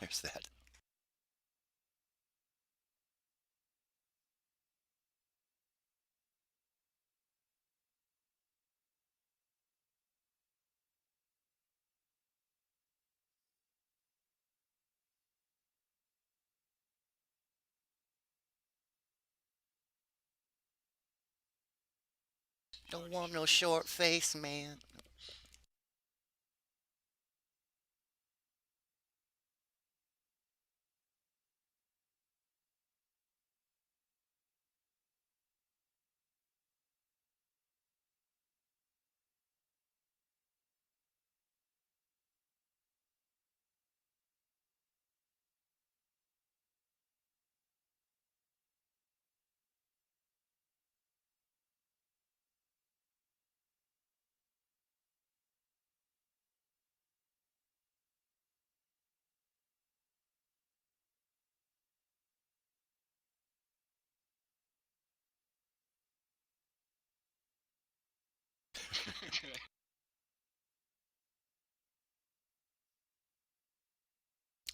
There's that. Don't want no short face, man.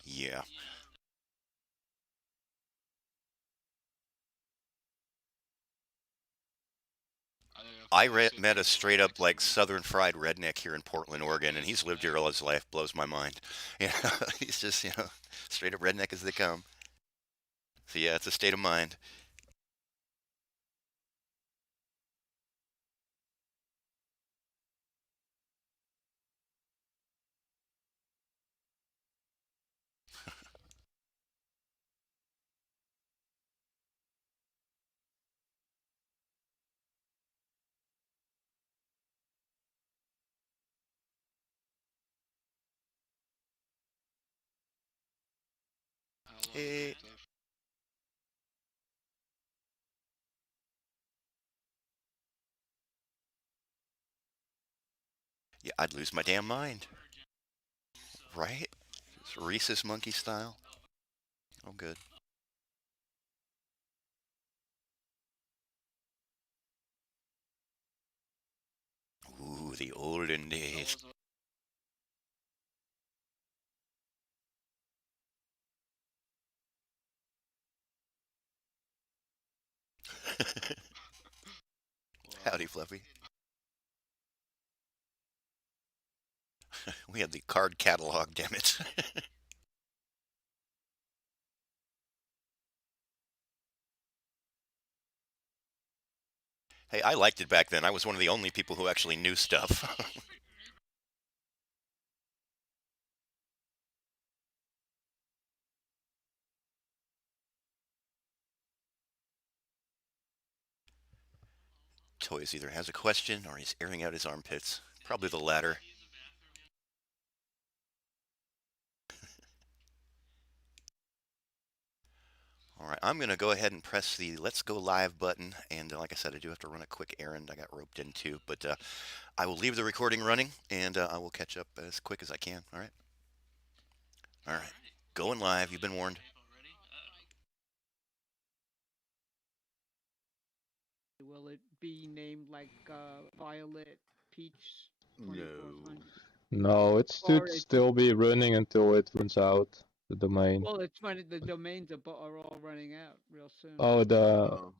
Yeah. Met a straight up like Southern fried redneck here in Portland, Oregon, and he's lived here all his life. Blows my mind. You know, he's just straight up redneck as they come. So yeah, it's a state of mind. Eh, yeah, I'd lose my damn mind. Right? It's Rhesus monkey style. Oh, good. Ooh, the olden days. Howdy, Fluffy. We had the card catalog, damn it. Hey, I liked it back then. I was one of the only people who actually knew stuff. Toys either has a question or he's airing out his armpits. Probably the latter. All right, I'm going to go ahead and press the Let's Go Live button. And like I said, I do have to run a quick errand I got roped into. But I will leave the recording running and I will catch up as quick as I can. All right. All right. Going live. You've been warned. Will it be named like Violet Peach 2400? No. No, it Or should it's just, still be running until it runs out, the domain. well, it's funny, the domains are all running out real soon. Oh, Oh.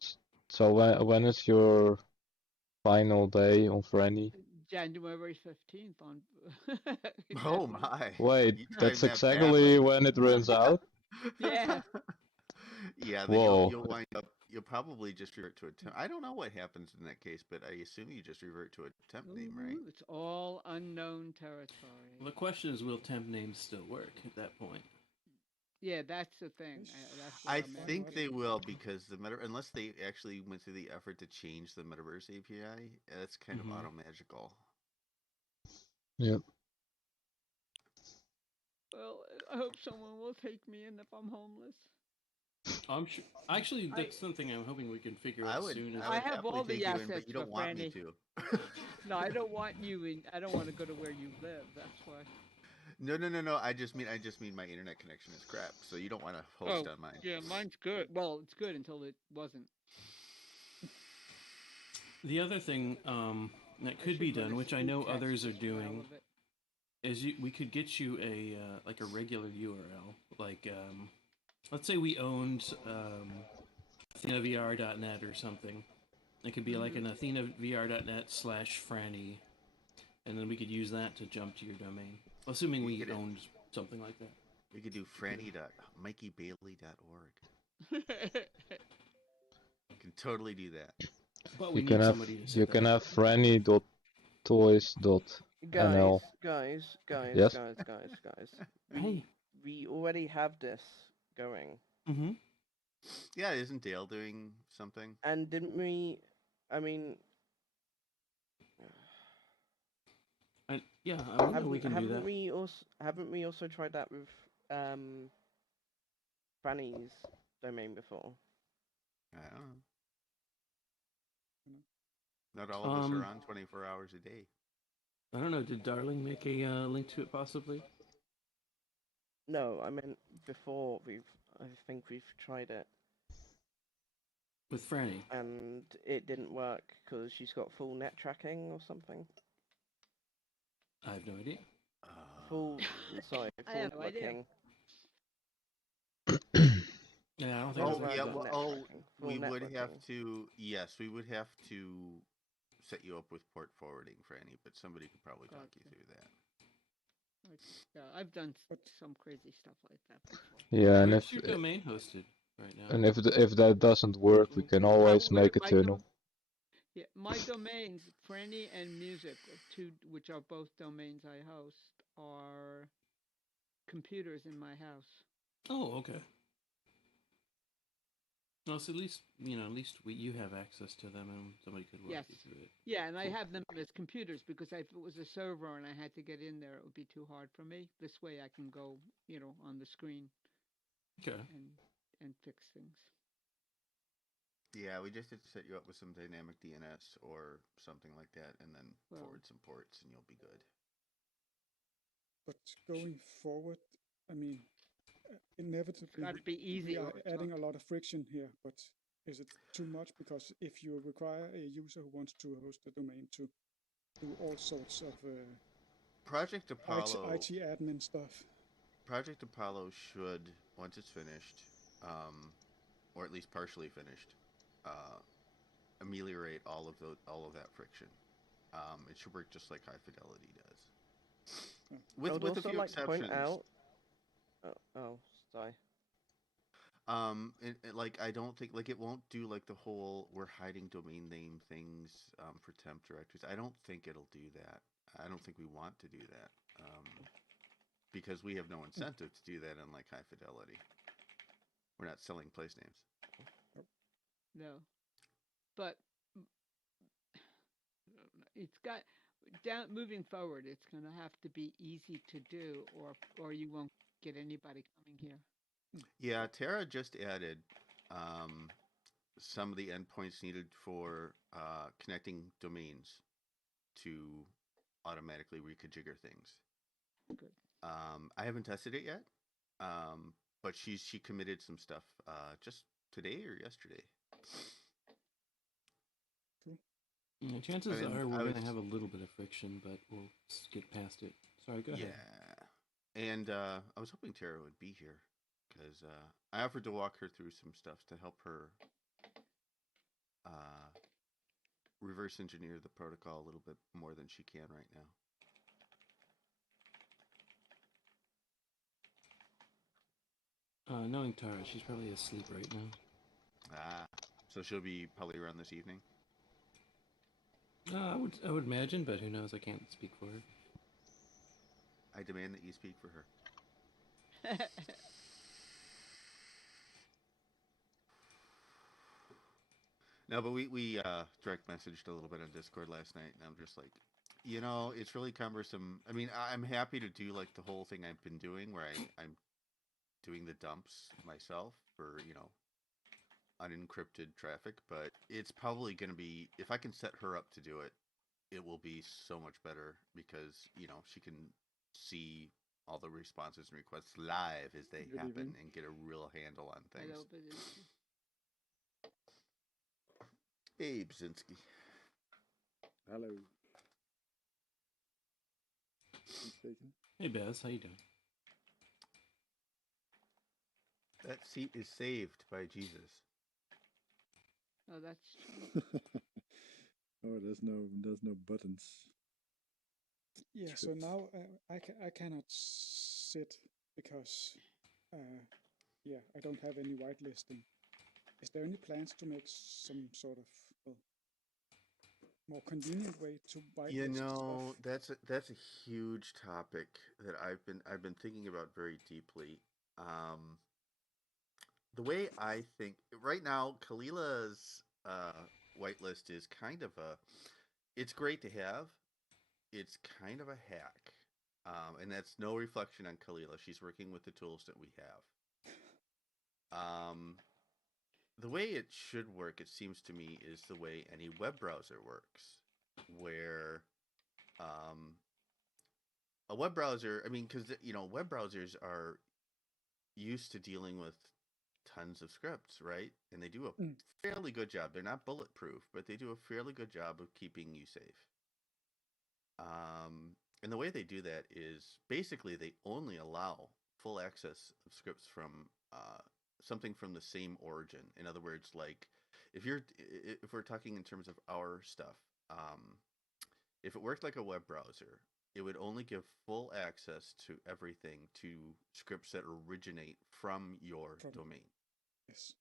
so when is your final day on Frenny? January 15th on. Oh January. my. Wait, You that's timed that exactly badly. when it runs out? Yeah. Yeah, then Whoa. you'll wind up you'll probably just revert to a temp. I don't know what happens in that case, but I assume you just revert to a temp name, right? Ooh, it's all unknown Well, the territory. question is, will temp names still work at that point? Yeah, that's the thing. That's what I I'm think they asking. will because the meta unless they actually went through the effort to change the metaverse API, that's kind of Mm-hmm. auto magical. Yep. Well, I hope someone will take me in if I'm homeless. I'm sure. Actually, I that's something I'm hoping we can figure I out would soon. I Is I would have happily all the take you in, but assets you for don't want me Franny. to. No, I don't want you in. I don't want to go to where you live. That's why. No. I just mean my internet connection is crap, so you don't want to host Oh, on mine. yeah, mine's good. Well, it's good until it wasn't. the other thing that I could be should run done, a which I speed know test others are just for the hell doing, of it. is we could get you a like a regular URL. Like let's say we owned AthenaVR.net or something. It could be like an AthenaVR.net/Franny, and then we could use that to jump to your domain, assuming we owned something like that. We could do franny.mikeybailey.org. Can totally do that. But we You need can have somebody to set that up. franny.toys.nl. Guys. Yes? Hey. We already have this going. Mm-hmm. Yeah, isn't Dale doing something? And didn't we? I mean, Yeah, I wonder we can do that. Haven't we also tried that with Fanny's domain before? I don't know. Not all of us are on 24 hours a day. I don't know. Did Darling make a link to it possibly? No, I meant before. I think we've tried it. With Franny. And it didn't work because she's got full net tracking or something. I have no idea. Full I have no idea. looking. Yeah, I don't think. Oh Full yeah. net Well, tracking, we full would have networking. to. Yes, we would have to set you up with port forwarding, Franny. But somebody could probably talk you through that. Yeah, I've done some crazy stuff like that before. Yeah, and Where's your domain hosted right now? and if that doesn't work, we can always make a tunnel. Yeah, my domains, Franny and Music, which are both domains I host, are computers in my house. Oh, okay. No, so at least you have access to them, and somebody could walk you through it. Yeah, and I have them as computers because if it was a server and I had to get in there, it would be too hard for me. This way, I can go, on the screen. Okay. And fix things. Yeah, we just have to set you up with some dynamic DNS or something like that, and then forward some ports, and you'll be good. But going forward, I mean, inevitably, we are adding a lot of friction here, but is it too much? Because if you require a user who wants to host a domain to do all sorts of Project Apollo IT admin stuff. Project Apollo should, once it's finished, or at least partially finished, ameliorate all of that friction. It should work just like High Fidelity does. With a few exceptions. Point out. Sorry. I don't think it won't do the whole we're hiding domain name things for temp directories. I don't think it'll do that. I don't think we want to do that because we have no incentive to do that in High Fidelity. We're not selling place names. No, but it's got moving forward. It's going to have to be easy to do, or you won't get anybody coming here. Yeah, Tara just added some of the endpoints needed for connecting domains to automatically reconfigure things. Good. I haven't tested it yet, but she committed some stuff just today or yesterday. Cool. Yeah, chances are we're going to have a little bit of friction, but we'll get past it. Sorry, go ahead. Yeah, and I was hoping Tara would be here because I offered to walk her through some stuff to help her reverse engineer the protocol a little bit more than she can right now. Knowing Tara, she's probably asleep right now. So she'll be probably around this evening? I would imagine, but who knows? I can't speak for her. I demand that you speak for her. No, but we direct messaged a little bit on Discord last night, and I'm just like, it's really cumbersome. I mean, I'm happy to do the whole thing I've been doing, where I'm doing the dumps myself for unencrypted traffic, but it's probably going to be, if I can set her up to do it, it will be so much better because she can see all the responses and requests live as they happen and get a real handle on things. Hello, Hey, Brzezinski. Hello. mistaken. Hey, Baz, how you doing? That seat is saved by Jesus. Oh, that's true. Oh, there's no buttons. Yeah, so now I cannot sit because yeah, I don't have any whitelisting. Is there any plans to make some sort of well, more convenient way to You whitelist stuff? know, that's a huge topic that I've been thinking about very deeply. Um, the way I think right now, Kalila's whitelist is kind of a. It's great to have. It's kind of a hack, and that's no reflection on Kalila. She's working with the tools that we have. The way it should work, it seems to me, is the way any web browser works, where um, a web browser. I mean, because web browsers are used to dealing with tons of scripts, right? And they do a Mm, fairly good job. They're not bulletproof, but they do a fairly good job of keeping you safe. And the way they do that is basically they only allow full access of scripts from something from the same origin. In other words, like if we're talking in terms of our stuff, um, if it worked like a web browser, it would only give full access to everything to scripts that originate from your from domain. yes.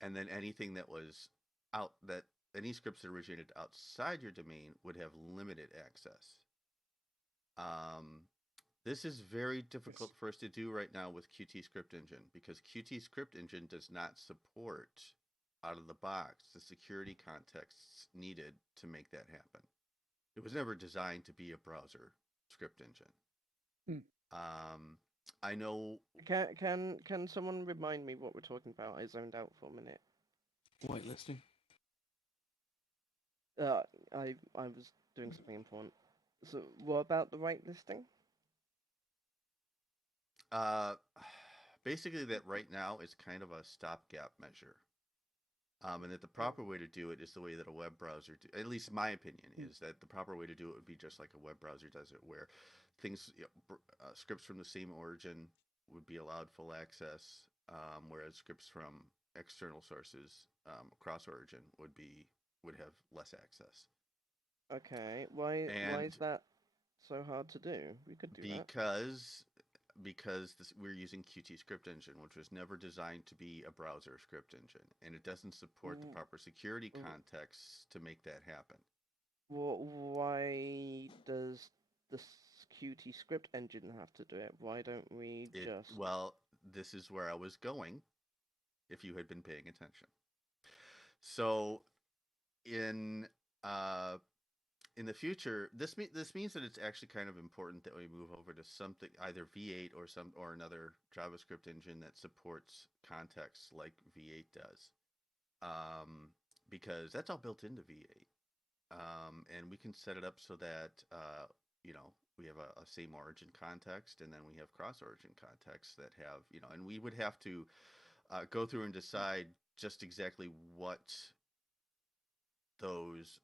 And then anything that was out that any scripts that originated outside your domain would have limited access. Um, this is very difficult Yes. for us to do right now with Qt Script Engine because Qt Script Engine does not support out of the box the security contexts needed to make that happen. It was never designed to be a browser script engine. Mm. I know. Can someone remind me what we're talking about? I zoned out for a minute. Whitelisting. Uh, I was doing something important. So, what about the whitelisting? Uh, Basically, that right now is kind of a stopgap measure. And that the proper way to do it is the way that a web browser, at least my opinion, is that the proper way to do it would be just like a web browser does it, where things, scripts from the same origin would be allowed full access, whereas scripts from external sources across origin would have less access. Okay, why is And that so hard to do? We could do that. because we're using Qt Script Engine, which was never designed to be a browser script engine, and it doesn't support the W- proper security w- contexts to make that happen. Why does the Qt script engine have to do it? Why don't we It just? well, this is where I was going. If you had been paying attention, so in uh, in the future, this means that it's actually kind of important that we move over to something either V8 or another JavaScript engine that supports contexts like V8 does, because that's all built into V8, and we can set it up so that we have a same origin context, and then we have cross origin contexts that have and we would have to go through and decide just exactly what those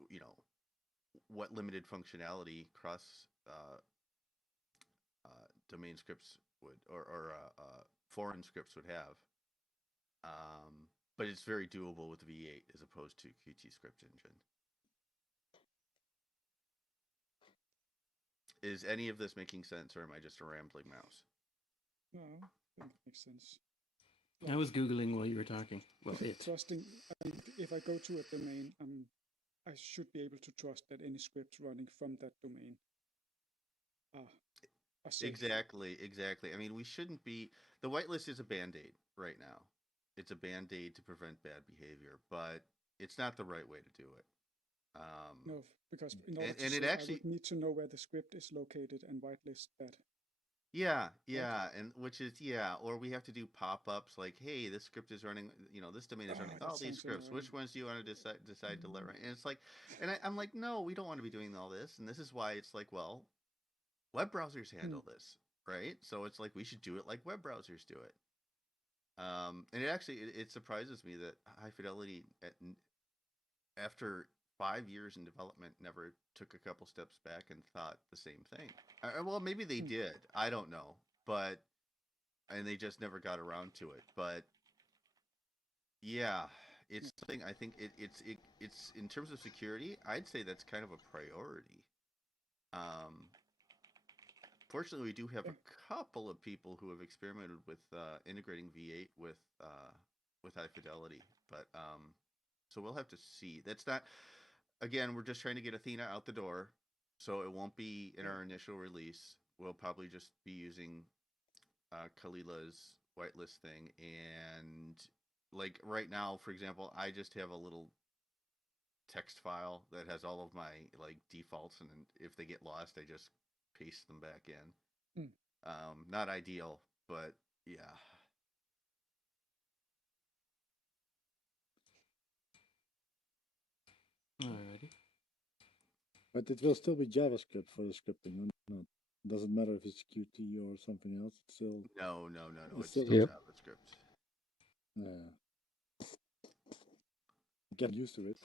what limited functionality cross domain scripts would or foreign scripts would have. But it's very doable with V8 as opposed to Qt Script Engine. Is any of this making sense, or am I just a rambling mouse? No, I think it makes sense. I Like was Googling while you were talking. Well, it. trusting. I mean, if I go to a domain, I should be able to trust that any scripts running from that domain are are safe. Exactly. I mean, we shouldn't be. The whitelist is a band aid right now. It's a band aid to prevent bad behavior, but it's not the right way to do it. Um, No, because in order to and it save, I actually would need to know where the script is located and whitelist that. Right? Yeah, and which is or we have to do pop-ups like, hey, this script is running, this domain is running Oh, that all these sounds scripts. annoying. Which ones do you want to decide to let run? And it's like, and I'm like, no, we don't want to be doing all this. And this is why it's like, well, web browsers Mm. handle this, right? So it's like we should do it like web browsers do it. And it surprises me that High Fidelity after 5 years in development never took a couple steps back and thought the same thing. Well, maybe they did. I don't know, but and they just never got around to it. But yeah, it's something I think it's in terms of security, I'd say that's kind of a priority. Um, Fortunately, we do have a couple of people who have experimented with integrating V8 with high fidelity, but so we'll have to see. That's not again. We're just trying to get Athena out the door, so it won't be in our initial release. We'll probably just be using Kalila's whitelist thing, and like right now, for example, I just have a little text file that has all of my like defaults, and if they get lost, I just paste them back in. Not ideal, but yeah. Alrighty. But it will still be JavaScript for the scripting, or not? Doesn't matter if it's Qt or something else. It's still No. It's it's still still Yep. JavaScript. yeah. Get used to it.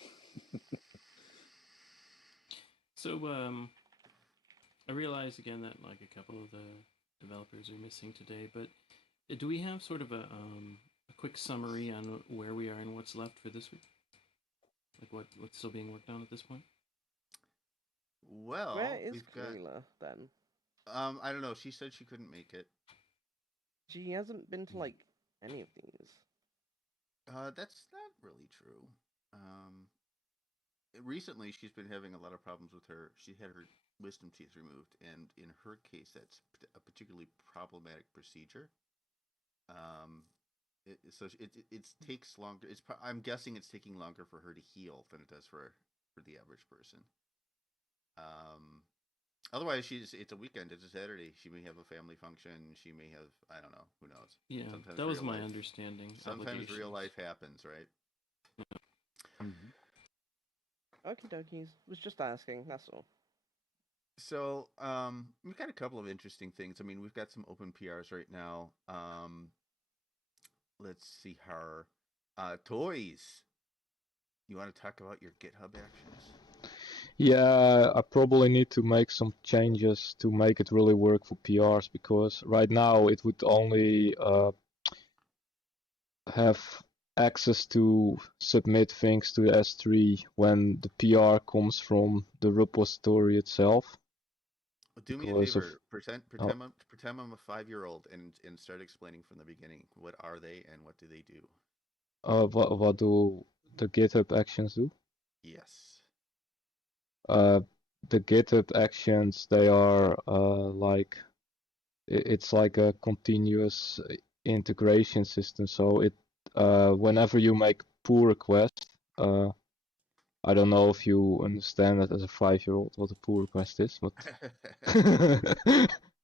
So I realize again that like a couple of the developers are missing today, but do we have sort of a quick summary on where we are and what's left for this week? Like what's still being worked on at this point? Well, Where is we've got Kalila then? I don't know. She said she couldn't make it. She hasn't been to like any of these. That's not really true. Um, Recently she's been having a lot of problems with her. She had her wisdom teeth removed, and in her case, that's a particularly problematic procedure. Um, it takes longer. I'm guessing it's taking longer for her to heal than it does for the average person. Um, Otherwise, it's a weekend. It's a Saturday. She may have a family function. She may have I don't know. Who knows? Yeah, Sometimes that was real my life. understanding. Sometimes real Obligations. life happens, right? Okie dokies. Was just asking. That's all. So we've got a couple of interesting things. I mean, we've got some open PRs right now. Let's see her toys. You want to talk about your GitHub actions? Yeah, I probably need to make some changes to make it really work for PRs, because right now it would only have access to submit things to the S3 when the PR comes from the repository itself. Do me a Because of favor. oh, Pretend I'm a 5-year-old and start explaining from the beginning. What are they and what do they do? what do the GitHub actions do? Yes. Uh, the GitHub actions, they are like it's like a continuous integration system. So it whenever you make pull request, I don't know if you understand that as a 5-year-old what a pull request is, but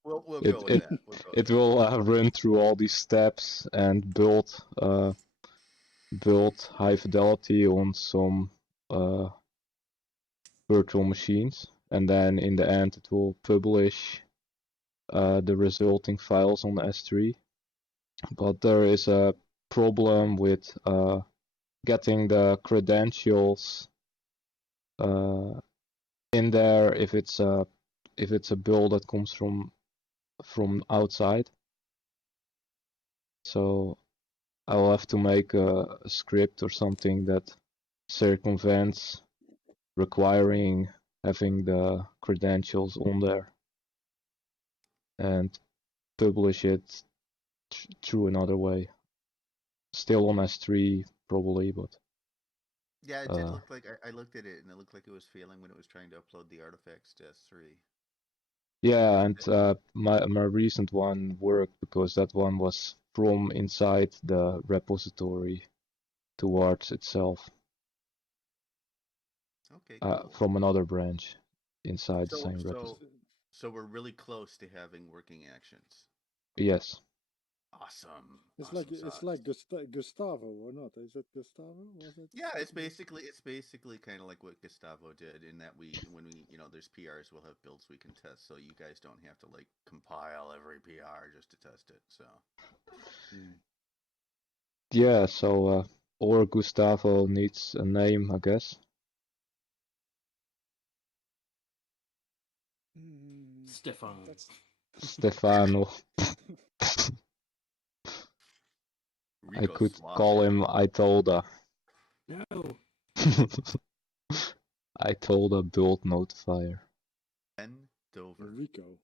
we'll it go with it that. We'll go with it that. will run through all these steps and build high fidelity on some virtual machines, and then in the end it will publish the resulting files on the S3. But there is a problem with getting the credentials in there if it's a build that comes from outside. So I'll have to make a script or something that circumvents requiring having the credentials on there and publish it through another way. Still on S3 probably, but Yeah, it did look like I looked at it and it looked like it was failing when it was trying to upload the artifacts to S3. yeah, and my recent one worked because that one was from inside the repository towards itself, Okay, cool. from another branch inside the So same so repository. so we're really close to having working actions. Yes. Awesome. It's Awesome sauce. like Gustavo or not? Is it Gustavo? Was it? Yeah, it's basically kind of like what Gustavo did in that when we there's PRs, we'll have builds we can test, so you guys don't have to like compile every PR just to test it. So Yeah, so or Gustavo needs a name, I guess. Stefan. That's Stefano. I Rico could Suave. call him Itolda. No. Itolda build notifier. Ben Dover. Rico.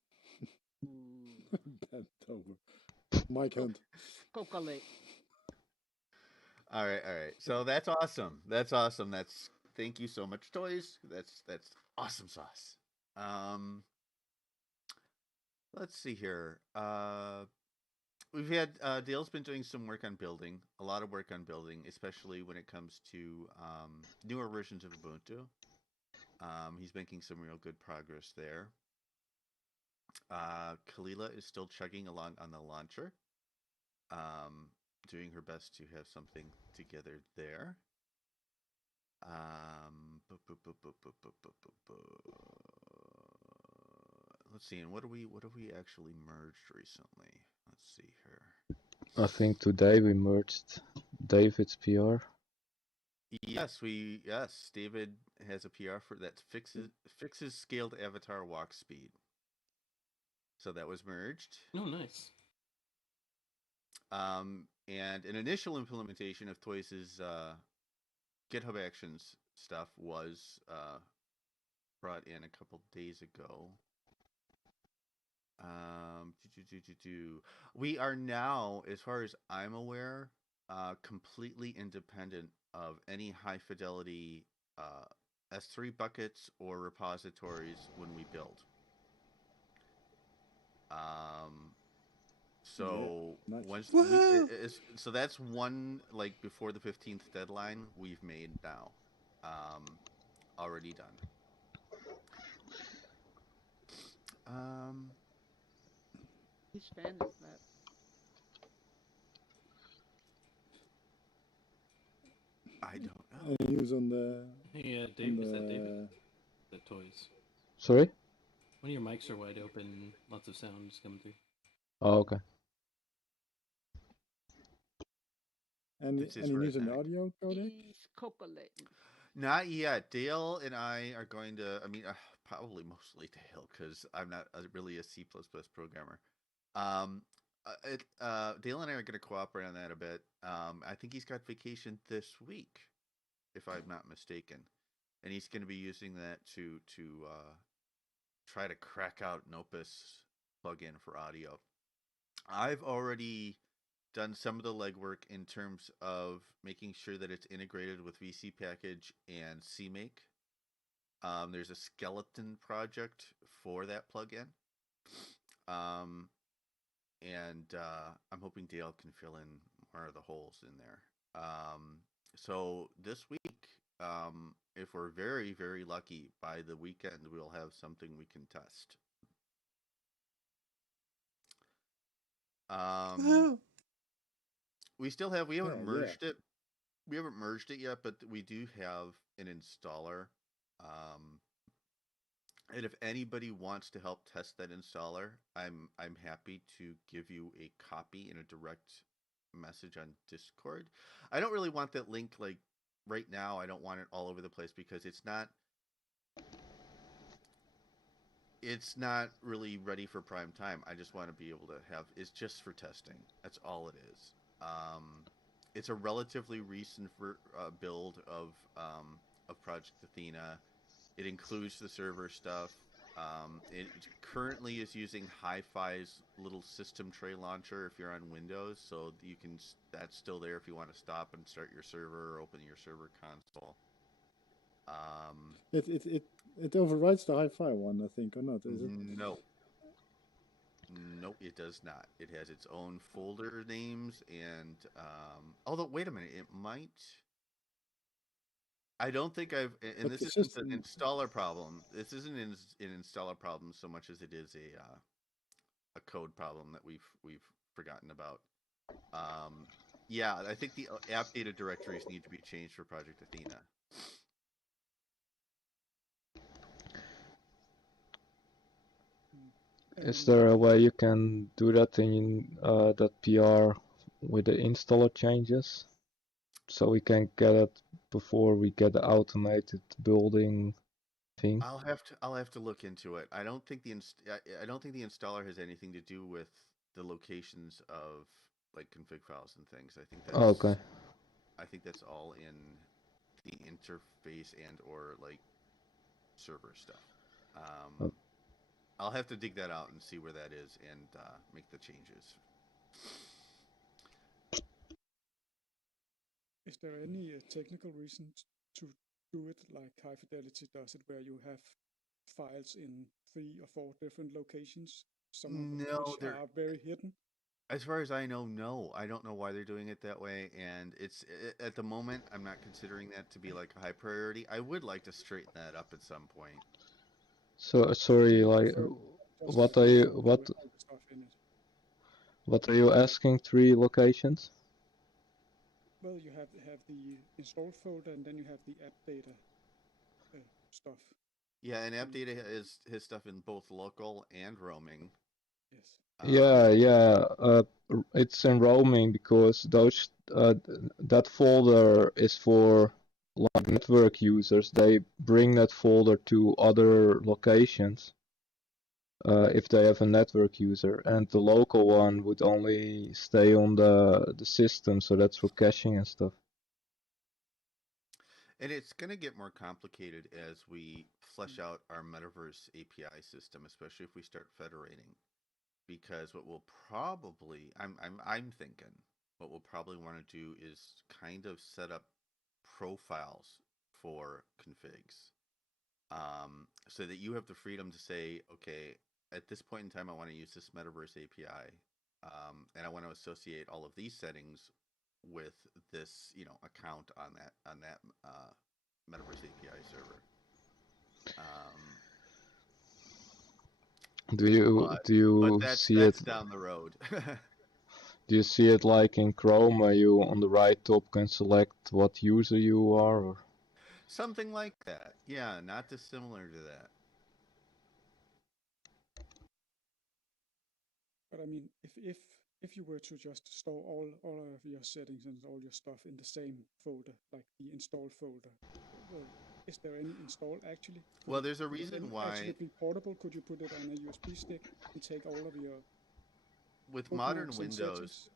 Mm. Bent over. Mike Hunt. Coca-Cola. All right, all right. So that's awesome. That's awesome. That's thank you so much, toys. That's awesome sauce. Let's see here. We've had Dale's been doing some work on building, a lot of work on building, especially when it comes to newer versions of Ubuntu. He's making some real good progress there. Kalila is still chugging along on the launcher, doing her best to have something together there. Let's see, and what have we actually merged recently? Let's see here. I think today we merged David's PR. Yes, David has a PR for that fixes scaled avatar walk speed. So that was merged. Oh, nice. And an initial implementation of Toys' GitHub Actions stuff was brought in a couple days ago. We are now, as far as I'm aware, completely independent of any high fidelity S3 buckets or repositories when we build. So Yeah, nice. once so that's one, like, before the 15th deadline we've made now, already done. Whose fan is that? I don't know. Any news on the? Hey, Dave, is that David? The toys. Sorry? When your mics are wide open, lots of sounds coming through. Oh, okay. Any news on the audio codec? He's coca-lating. Not yet. Dale and I are going to. I mean, probably mostly Dale, because I'm not really a C++ programmer. Dale and I are going to cooperate on that a bit. I think he's got vacation this week, if I'm not mistaken, and he's going to be using that to try to crack out Nopus plugin for audio. I've already done some of the legwork in terms of making sure that it's integrated with VC Package and CMake. There's a skeleton project for that plugin. And I'm hoping Dale can fill in more of the holes in there. So this week, if we're very, very lucky, by the weekend, we'll have something we can test. We haven't merged it. We haven't merged it yet, but we do have an installer. And if anybody wants to help test that installer, I'm happy to give you a copy in a direct message on Discord. I don't really want that link, like, right now. I don't want it all over the place, because it's not really ready for prime time. I just want to be able to have, it's just for testing. That's all it is. It's a relatively recent build of Project Athena. It includes the server stuff. It currently is using Hi-Fi's little system tray launcher if you're on Windows, so you can. That's still there if you want to stop and start your server or open your server console. It overrides the Hi-Fi one, I think, or not? Is it? No. Nope, it does not. It has its own folder names, and although, wait a minute, it might. I don't think I've, and this isn't an installer problem. This isn't an installer problem so much as it is a code problem that we've forgotten about. Yeah, I think the app data directories need to be changed for Project Athena. Is there a way you can do that in that PR with the installer changes? So we can get it before we get the automated building think. I'll have to look into it. I don't think I don't think the installer has anything to do with the locations of like config files and things. Okay. I think that's all in the interface and or like server stuff. Uh, I'll have to dig that out and see where that is and make the changes. Is there any technical reason to do it like High Fidelity does it, where you have files in 3 or 4 different locations, some of No, which are very hidden? as far as I know, no. I don't know why they're doing it that way, and at the moment I'm not considering that to be like a high priority. I would like to straighten that up at some point. So Do sorry, you like, prefer just what are one you folder with all the stuff in it? what are you asking? 3 locations? Well, you have the installed folder, and then you have the app data stuff. Yeah, and app data has stuff in both local and roaming. Yes. Yeah, yeah. It's in roaming because that folder is for like network users. They bring that folder to other locations if they have a network user, and the local one would only stay on the system. So that's for caching and stuff. And it's going to get more complicated as we flesh out our metaverse API system, especially if we start federating. Because what we'll probably, I'm thinking, what we'll probably want to do is kind of set up profiles for configs, so that you have the freedom to say, okay, at this point in time, I want to use this metaverse API, and I want to associate all of these settings with this, account on that metaverse API server. Do you But do but you that's see it? that's down the road. Do you see it like in Chrome, where you on the right top can select what user you are? Or... Something like that. Yeah, not dissimilar to that. But I mean, if you were to just store all of your settings and all your stuff in the same folder, like the install folder, well, is there any install actually? Well, there's a Could it reason then actually why be portable? Could you put it on a USB stick and take all of your with modern bookmarks and Windows, settings?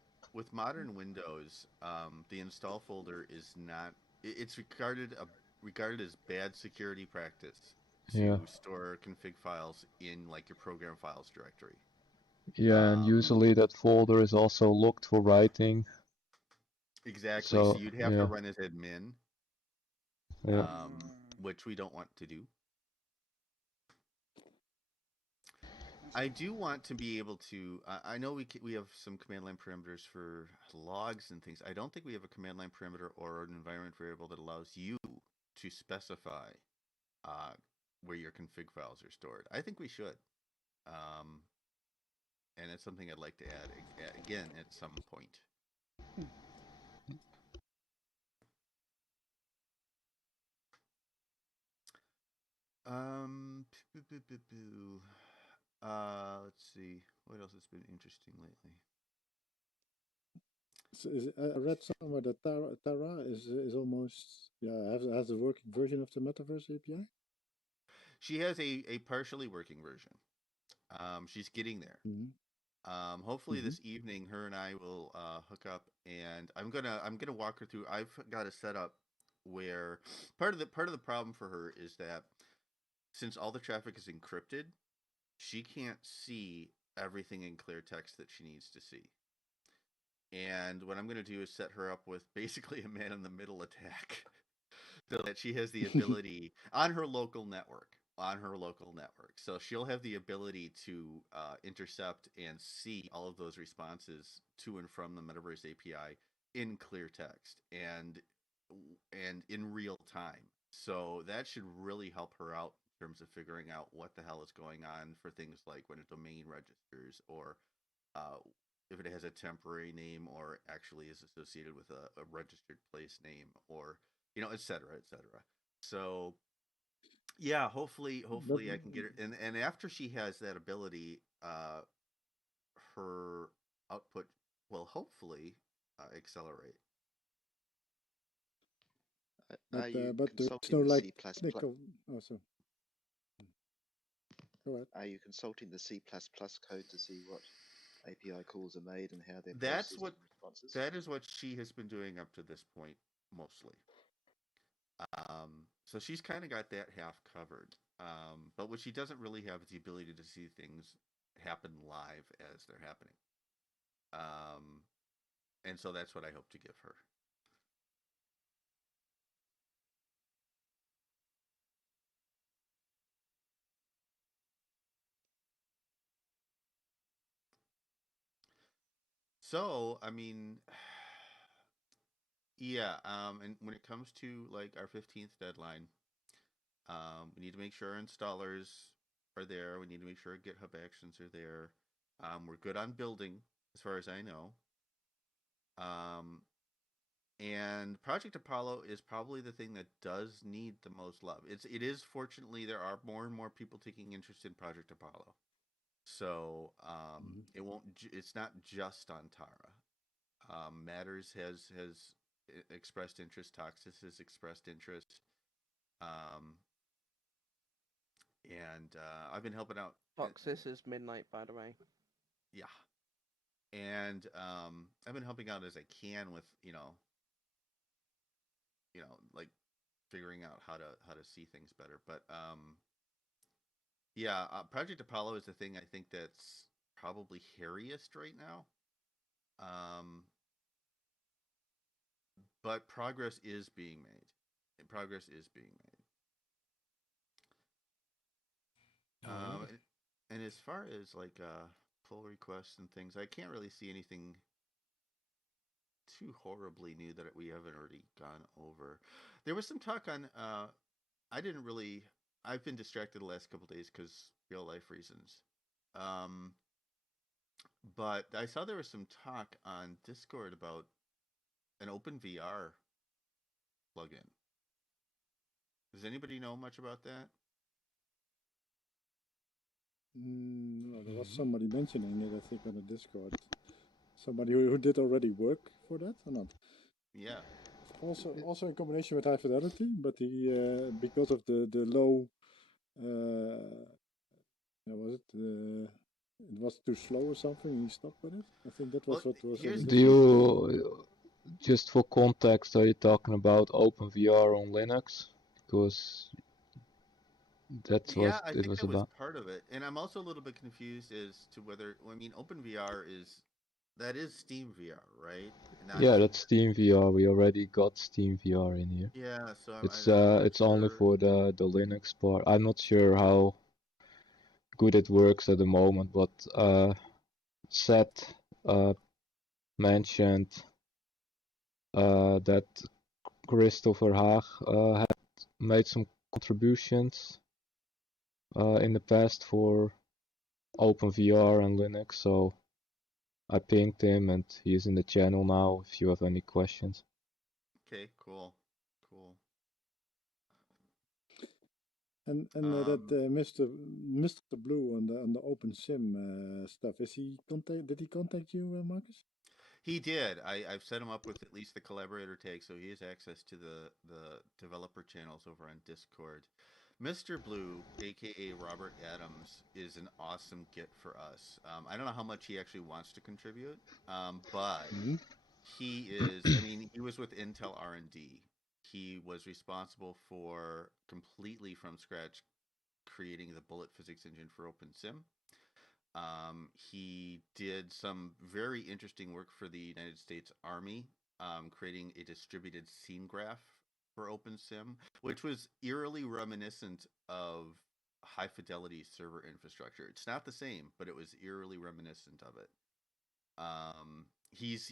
the install folder is not. It's regarded as bad security practice Yeah. to store config files in like your program files directory. Yeah, and usually that folder is also locked for writing. Exactly. So So you'd have to yeah, run as admin, yeah. which we don't want to do. I I see. do want to be able to. I know we have some command line parameters for logs and things. I don't think we have a command line parameter or an environment variable that allows you to specify uh, where your config files are stored. I think we should, and it's something I'd like to add again at some point. Um, let's see what else has been interesting lately. So I read somewhere that Tara is almost has a working version of the Metaverse API. She has a partially working version. She's getting there. Hopefully this evening, her and I will hook up, and I'm gonna walk her through. I've got a setup where part of the problem for her is that since all the traffic is encrypted, she can't see everything in clear text that she needs to see. And what I'm gonna do is set her up with basically a man in the middle attack, so that she has the ability on her local network. So she'll have the ability to intercept and see all of those responses to and from the Metaverse API in clear text and in real time. So that should really help her out in terms of figuring out what the hell is going on for things like when a domain registers, or uh, if it has a temporary name or actually is associated with a registered place name, or et cetera, et cetera. So yeah, hopefully But I can get her, and after she has that ability, her output will hopefully accelerate. but Are you but there is consulting no with like C++? technical. Oh, so Go ahead. Are you consulting the C++ code to see what API calls are made and how they're That's processed what in responses? that is what she has been doing up to this point, mostly. So she's kind of got that half covered. But what she doesn't really have is the ability to see things happen live as they're happening. And so that's what I hope to give her. So, I mean, yeah, and when it comes to like our 15th deadline, we need to make sure our installers are there. We need to make sure our GitHub actions are there. We're good on building, as far as I know. And Project Apollo is probably the thing that does need the most love. It is fortunately there are more and more people taking interest in Project Apollo. So it won't. It's not just on Tara. Matters has expressed interest. Toxis has expressed interest. And I've been helping out. Toxis is midnight, by the way. Yeah. And I've been helping out as I can with like figuring out how to see things better. But yeah, Project Apollo is the thing I think that's probably hairiest right now. But progress is being made. Progress is being made. And as far as like pull requests and things, I can't really see anything too horribly new that we haven't already gone over. There was some talk on. I didn't really. I've been distracted the last couple days because real life reasons. But I saw there was some talk on Discord about an open VR plugin. Does anybody know much about that? No, there was somebody mentioning it, I think, on the Discord. Somebody who did already work for that or not? Yeah. Also in combination with High Fidelity, but he because of the low, was it? It was too slow or something. He stopped with it. I think that was Well, what was on here's the Do Discord. you, just for context, are you talking about OpenVR on Linux? Because that's what Yeah, I it think was that was about. part of it, and I'm also a little bit confused as to whether. I mean, OpenVR is Steam VR, right? Not. Yeah, that's Steam VR. We already got Steam VR in here. Yeah, so I'm not It's only sure. for the Linux part. I'm not sure how good it works at the moment, but Seth mentioned that Christopher Haag had made some contributions in the past for OpenVR and Linux, so I pinged him and he is in the channel now if you have any questions. Okay, cool. And that Mr. Blue on the OpenSim stuff, did he contact you, Marcus? He did. I've set him up with at least the collaborator tag, so he has access to the developer channels over on Discord. Mr. Blue, aka Robert Adams, is an awesome Git for us. I don't know how much he actually wants to contribute, but he is. I mean, he was with Intel R&D. He was responsible for completely from scratch creating the bullet physics engine for OpenSim. He did some very interesting work for the United States Army, creating a distributed scene graph for OpenSim, which was eerily reminiscent of high fidelity server infrastructure. It's not the same, but it was eerily reminiscent of it. He's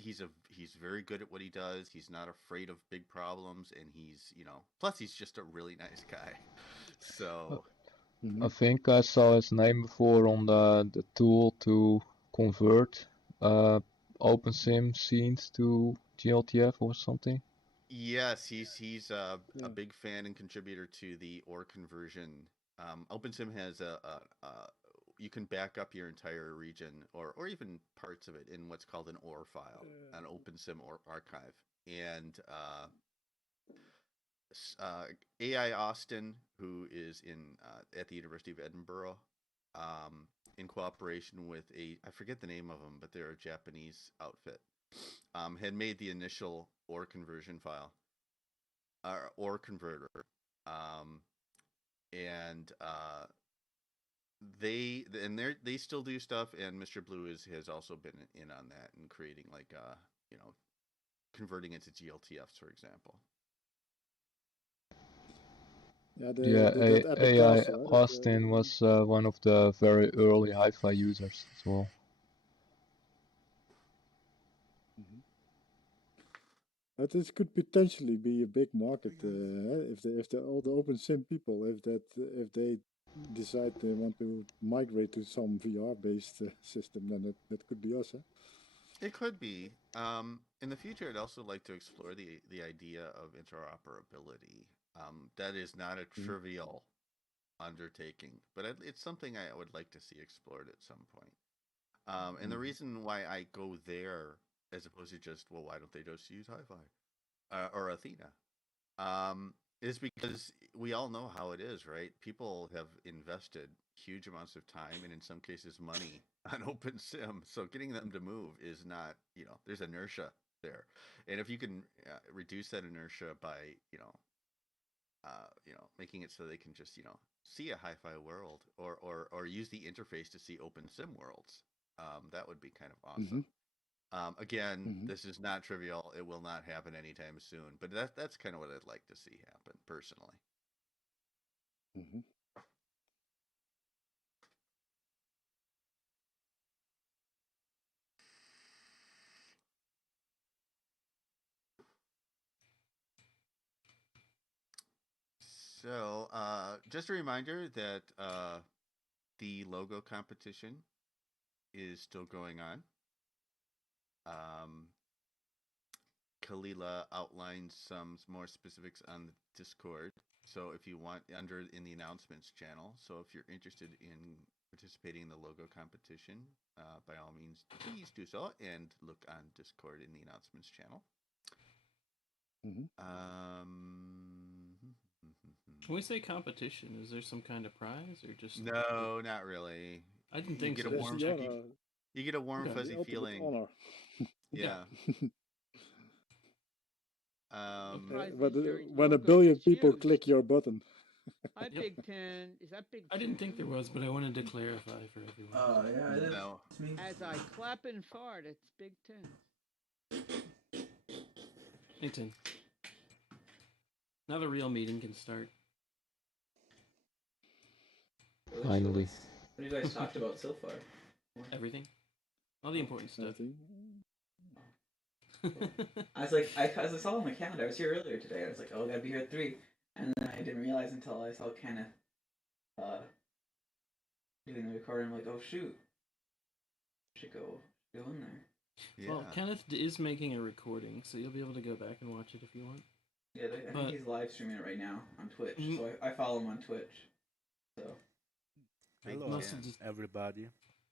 very good at what he does. He's not afraid of big problems, and plus he's just a really nice guy. So I think I saw his name before on the tool to convert OpenSim scenes to GLTF or something. yes, he's a big fan and contributor to the OR conversion. OpenSim has you can back up your entire region or even parts of it in what's called an OR file, an OpenSim or archive. And AI Austin, who is in at the University of Edinburgh, in cooperation with I forget the name of them, but they're a Japanese outfit, had made the initial ore conversion file, ore converter, um, and they still do stuff, and Mr. Blue has also been in on that and creating like you know converting into GLTFs, for example. Yeah, Yeah, that Epic AI Castle. Austin was one of the very early hi-fi users as well. But this could potentially be a big market if all the open sim people if they decide they want to migrate to some VR based system, then that could be us. Huh? It could be. In the future, I'd also like to explore the idea of interoperability. That is not a trivial undertaking, but it's something I would like to see explored at some point. And the reason why I go there as opposed to just, well, why don't they just use Hi-Fi or Athena? Is because we all know how it is, right? People have invested huge amounts of time and in some cases money on OpenSim. So getting them to move is not, there's inertia there. And if you can reduce that inertia by, making it so they can just, see a hi-fi world or use the interface to see OpenSim worlds, that would be kind of awesome. Again, this is not trivial. It will not happen anytime soon, but that's kind of what I'd like to see happen personally. So, just a reminder that the logo competition is still going on. Kalila outlines some more specifics on the Discord. So if you want in the announcements channel. So if you're interested in participating in the logo competition, by all means, please do so and look on Discord in the announcements channel. When we say competition, is there some kind of prize or just? No, not really. I didn't think so. You get a warm, fuzzy feeling. Honor. Yeah. But when a billion people click your button. Hi, Big Ten. Is that Big Ten? I didn't think there was, but I wanted to clarify for everyone. Yeah, it is. No. It's me. As I clap and fart, it's Big Ten. Hey, Tim. Now the real meeting can start. Finally. What have you guys talked about so far? Everything. All the important stuff. I was like, as I saw on my calendar, I was here earlier today. I was like, oh, I gotta be here at 3. And then I didn't realize until I saw Kenneth doing the recording. I'm like, oh, shoot. Should go in there. Yeah. Well, Kenneth is making a recording, so you'll be able to go back and watch it if you want. Yeah, I think he's live streaming it right now on Twitch, so I follow him on Twitch. So. Hello, everybody.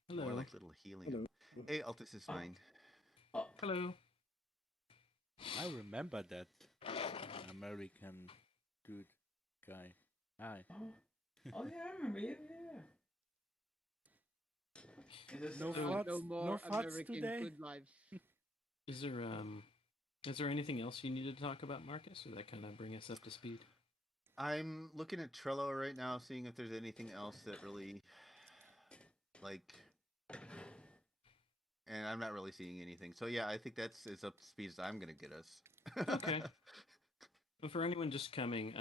Hello. More like little helium. Hello. Hey, Altus is fine. Oh. Hello. I remember that American dude guy. Hi. Oh yeah, I remember you. Yeah. No more American today? Good lives. Is there anything else you needed to talk about, Marcus, or that kind of bring us up to speed? I'm looking at Trello right now, seeing if there's anything else that really, and I'm not really seeing anything. So yeah, I think that's as up to speed as I'm gonna get us. Okay. And for anyone just coming,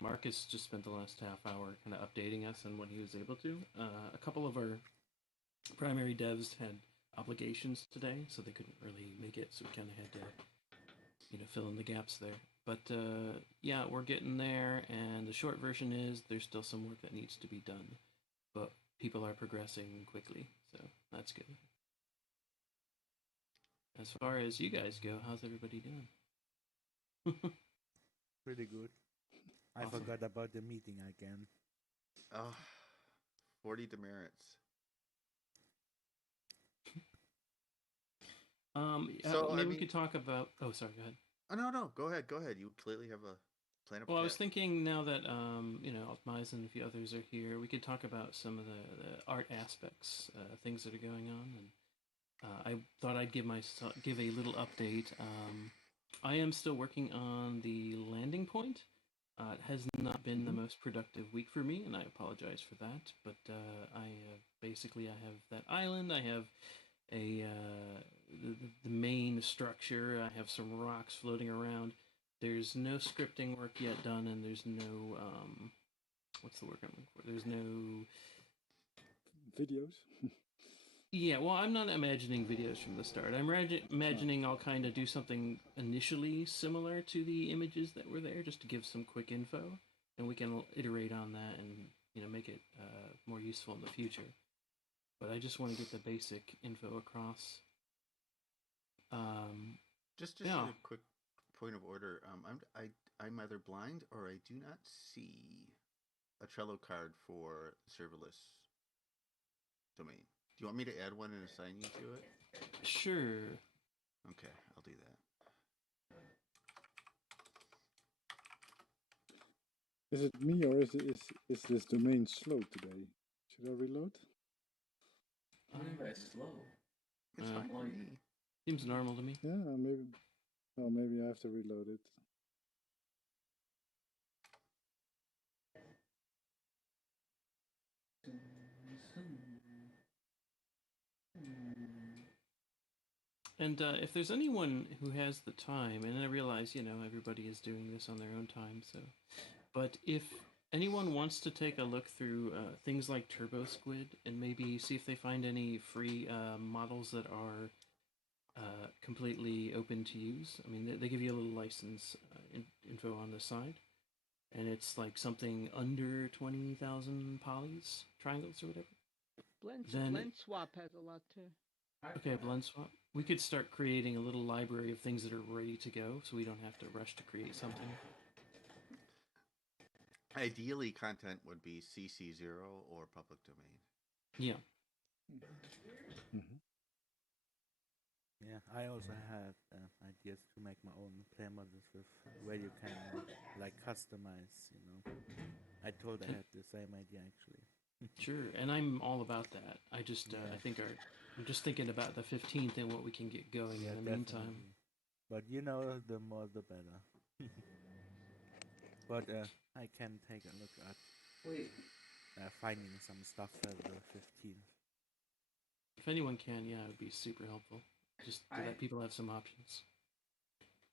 Marcus just spent the last half hour kind of updating us on what he was able to. A couple of our primary devs had obligations today, so they couldn't really make it, so we kind of had to, fill in the gaps there. But yeah, we're getting there, and the short version is there's still some work that needs to be done, but people are progressing quickly, so that's good. As far as you guys go, how's everybody doing? Pretty good. I forgot about the meeting again. 40 demerits. So maybe we could talk about. Oh, sorry. Go ahead. Oh no, go ahead. You clearly have Planet Well, I was thinking now that Optimize and a few others are here, we could talk about some of the art aspects, things that are going on, and I thought I'd give a little update. I am still working on the landing point. It has not been the most productive week for me, and I apologize for that. But I basically I have that island. I have the main structure. I have some rocks floating around. There's no scripting work yet done, and there's no what's the word I'm looking for? There's no videos. Yeah, well, I'm not imagining videos from the start. I'm imagining I'll kind of do something initially similar to the images that were there, just to give some quick info, and we can iterate on that and make it more useful in the future. But I just want to get the basic info across. Just yeah. a quick point of order. I'm either blind or I do not see a Trello card for serverless domain. Do you want me to add one and assign you to it? Sure. Okay, I'll do that. Is it me or is this domain slow today? Should I reload? Slow. It's fine for me. Seems normal to me. Yeah, maybe. Oh, maybe I have to reload it. And if there's anyone who has the time, and I realize, everybody is doing this on their own time, but if anyone wants to take a look through things like Turbo Squid and maybe see if they find any free models that are completely open to use, I mean, they give you a little license info on the side, and it's like something under 20,000 polys, triangles, or whatever. Blend Swap has a lot too. Okay, Blend Swap. We could start creating a little library of things that are ready to go, so we don't have to rush to create something. Ideally, content would be CC0 or public domain. Yeah. Mm-hmm. Yeah, I also have ideas to make my own play models with where you can customize. I told I had the same idea actually. Sure, and I'm all about that. I just I think I'm just thinking about the 15th and what we can get going in the meantime. But the more the better. But I can take a look at finding some stuff for the 15th. If anyone can, yeah, it would be super helpful. Just to let people have some options.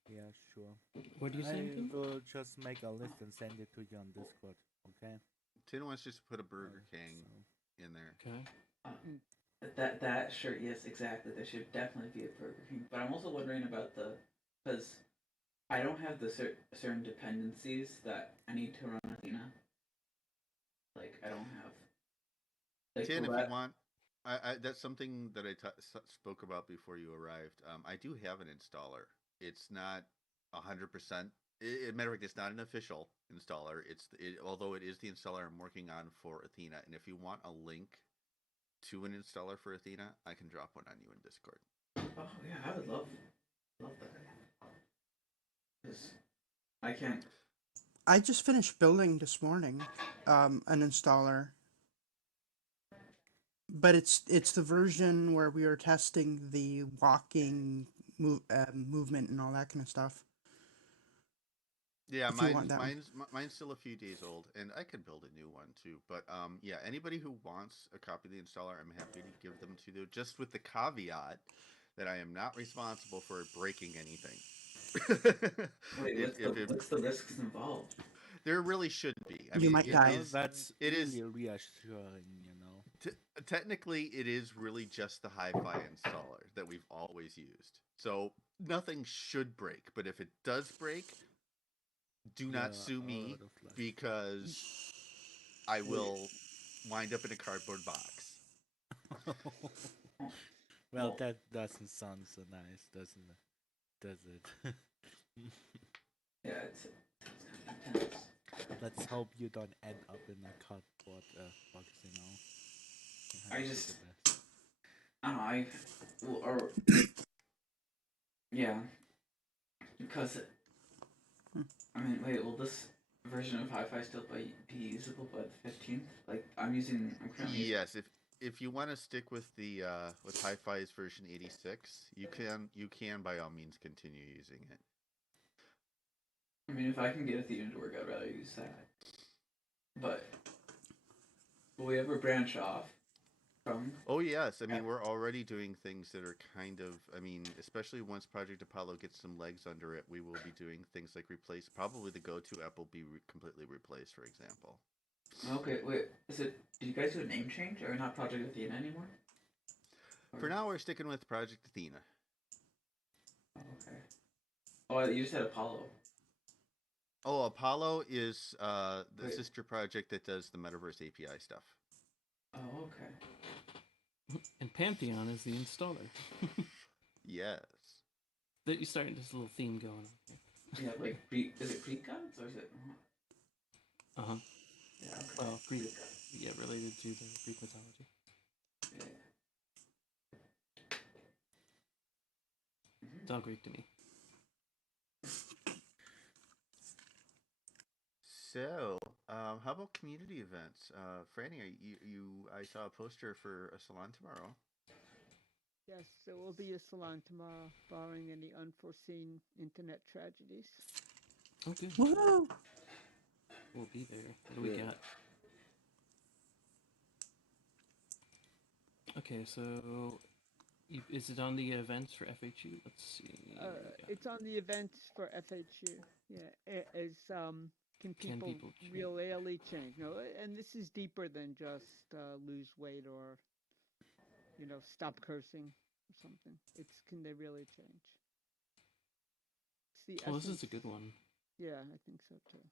Yeah, sure. What do you think? I will just make a list and send it to you on Discord, okay? Tin wants just to put a Burger King in there. Okay. That sure, yes, exactly. There should definitely be a Burger King. But I'm also wondering about because I don't have the certain dependencies that I need to run Athena. Like I don't have. Tin, if you want, that's something that I spoke about before you arrived. I do have an installer. It's not 100%. Matter of fact, it's not an official installer. Although it is the installer I'm working on for Athena. And if you want a link to an installer for Athena, I can drop one on you in Discord. Oh yeah, I would love that. Because I can't. I just finished building this morning an installer, but it's the version where we were testing the walking movement and all that kind of stuff. Yeah, mine's still a few days old, and I could build a new one too. But yeah, anybody who wants a copy of the installer, I'm happy to give them to you, just with the caveat that I am not responsible for breaking anything. Wait, what's the risks involved? There really shouldn't be. I you mean, might die. That's really reassuring, Technically, it is really just the hi-fi installer that we've always used. So nothing should break, but if it does break, do not sue me because I will wind up in a cardboard box. Well, that doesn't sound so nice, does it? Yeah, it's kind of intense. Let's hope you don't end up in a cardboard box, I just, I don't know, yeah, because I mean, wait, will this version of Hi-Fi still be usable by the 15th? Like, I'm currently using. Yes, if you want to stick with the with Hi-Fi's version 86, you can by all means continue using it. I mean, if I can get a theme to work, I'd rather use that. But will we ever branch off from? Oh yes, I mean we're already doing things that are kind of, I mean, especially once Project Apollo gets some legs under it, we will be doing things like replace, probably the GoTo app will be completely replaced, for example. Okay, wait. Did you guys do a name change or not Project Athena anymore? For now, we're sticking with Project Athena. Oh, okay. Oh, you said Apollo. Oh, Apollo is the sister project that does the Metaverse API stuff. Oh, okay. And Pantheon is the installer. Yes. That you're starting this little theme going on here. Yeah, like is it Greek gods or is it? Uh huh. Yeah. Okay. Well, Greek. Yeah, related to the Greek mythology. Yeah. It's all Greek to me. So, how about community events? Franny, I saw a poster for a salon tomorrow. Yes, there will be a salon tomorrow, barring any unforeseen internet tragedies. Okay. Woohoo! We'll be there. What do we got? Okay, so is it on the events for FHU? Let's see. It's on the events for FHU. Yeah, can people really change? No, and this is deeper than just lose weight or stop cursing or something. Can they really change? It's the essence. This is a good one. Yeah, I think so too.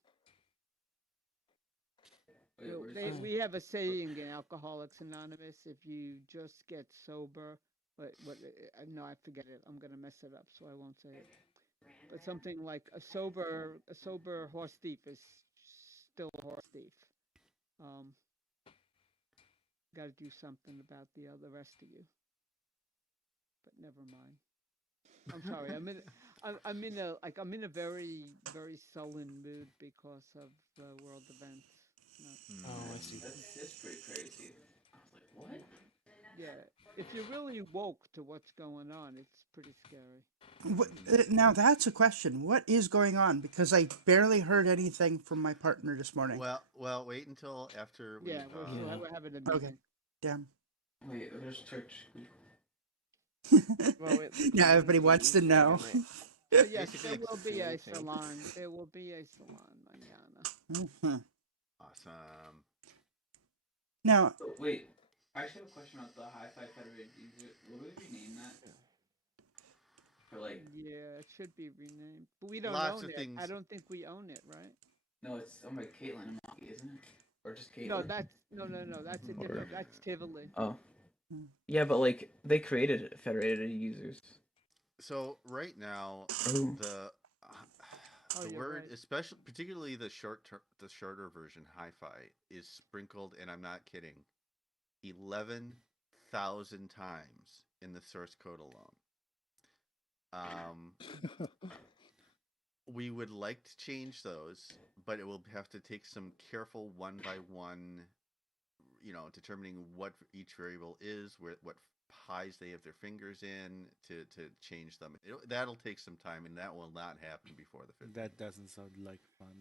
We have a saying in Alcoholics Anonymous: if you just get sober, no, I forget it. I'm gonna mess it up, so I won't say it. But something like a sober horse thief is still a horse thief. Got to do something about the rest of you. But never mind. I'm sorry. I'm in a very very sullen mood because of the world events. Oh, I see. That's pretty crazy. I was like, what? Yeah, if you're really woke to what's going on, it's pretty scary. Now that's a question. What is going on? Because I barely heard anything from my partner this morning. Well, wait until after we. We're having a meeting. Okay. Damn. Wait, there's church. Well, now everybody wants to know. Yes, there will be a salon. There will be a salon mañana. Mm-hmm. Awesome. Now, wait. I actually have a question about the Hi-Fi Federated user. Will we rename that? Yeah, it should be renamed, but we don't Lots own of it. things. I don't think we own it, right? No, it's owned by Caitlin and Maki, isn't it? Or just Caitlin? No, that's a different. That's Tivoli. Oh, yeah, but like they created Federated users. So right now, the word, right. particularly the shorter version, Hi-Fi, is sprinkled, and I'm not kidding, 11,000 times in the source code alone. We would like to change those, but it will have to take some careful one by one, determining what each variable is, what pies they have their fingers in to change them. That'll take some time, and that will not happen before the 15th. That doesn't sound like fun.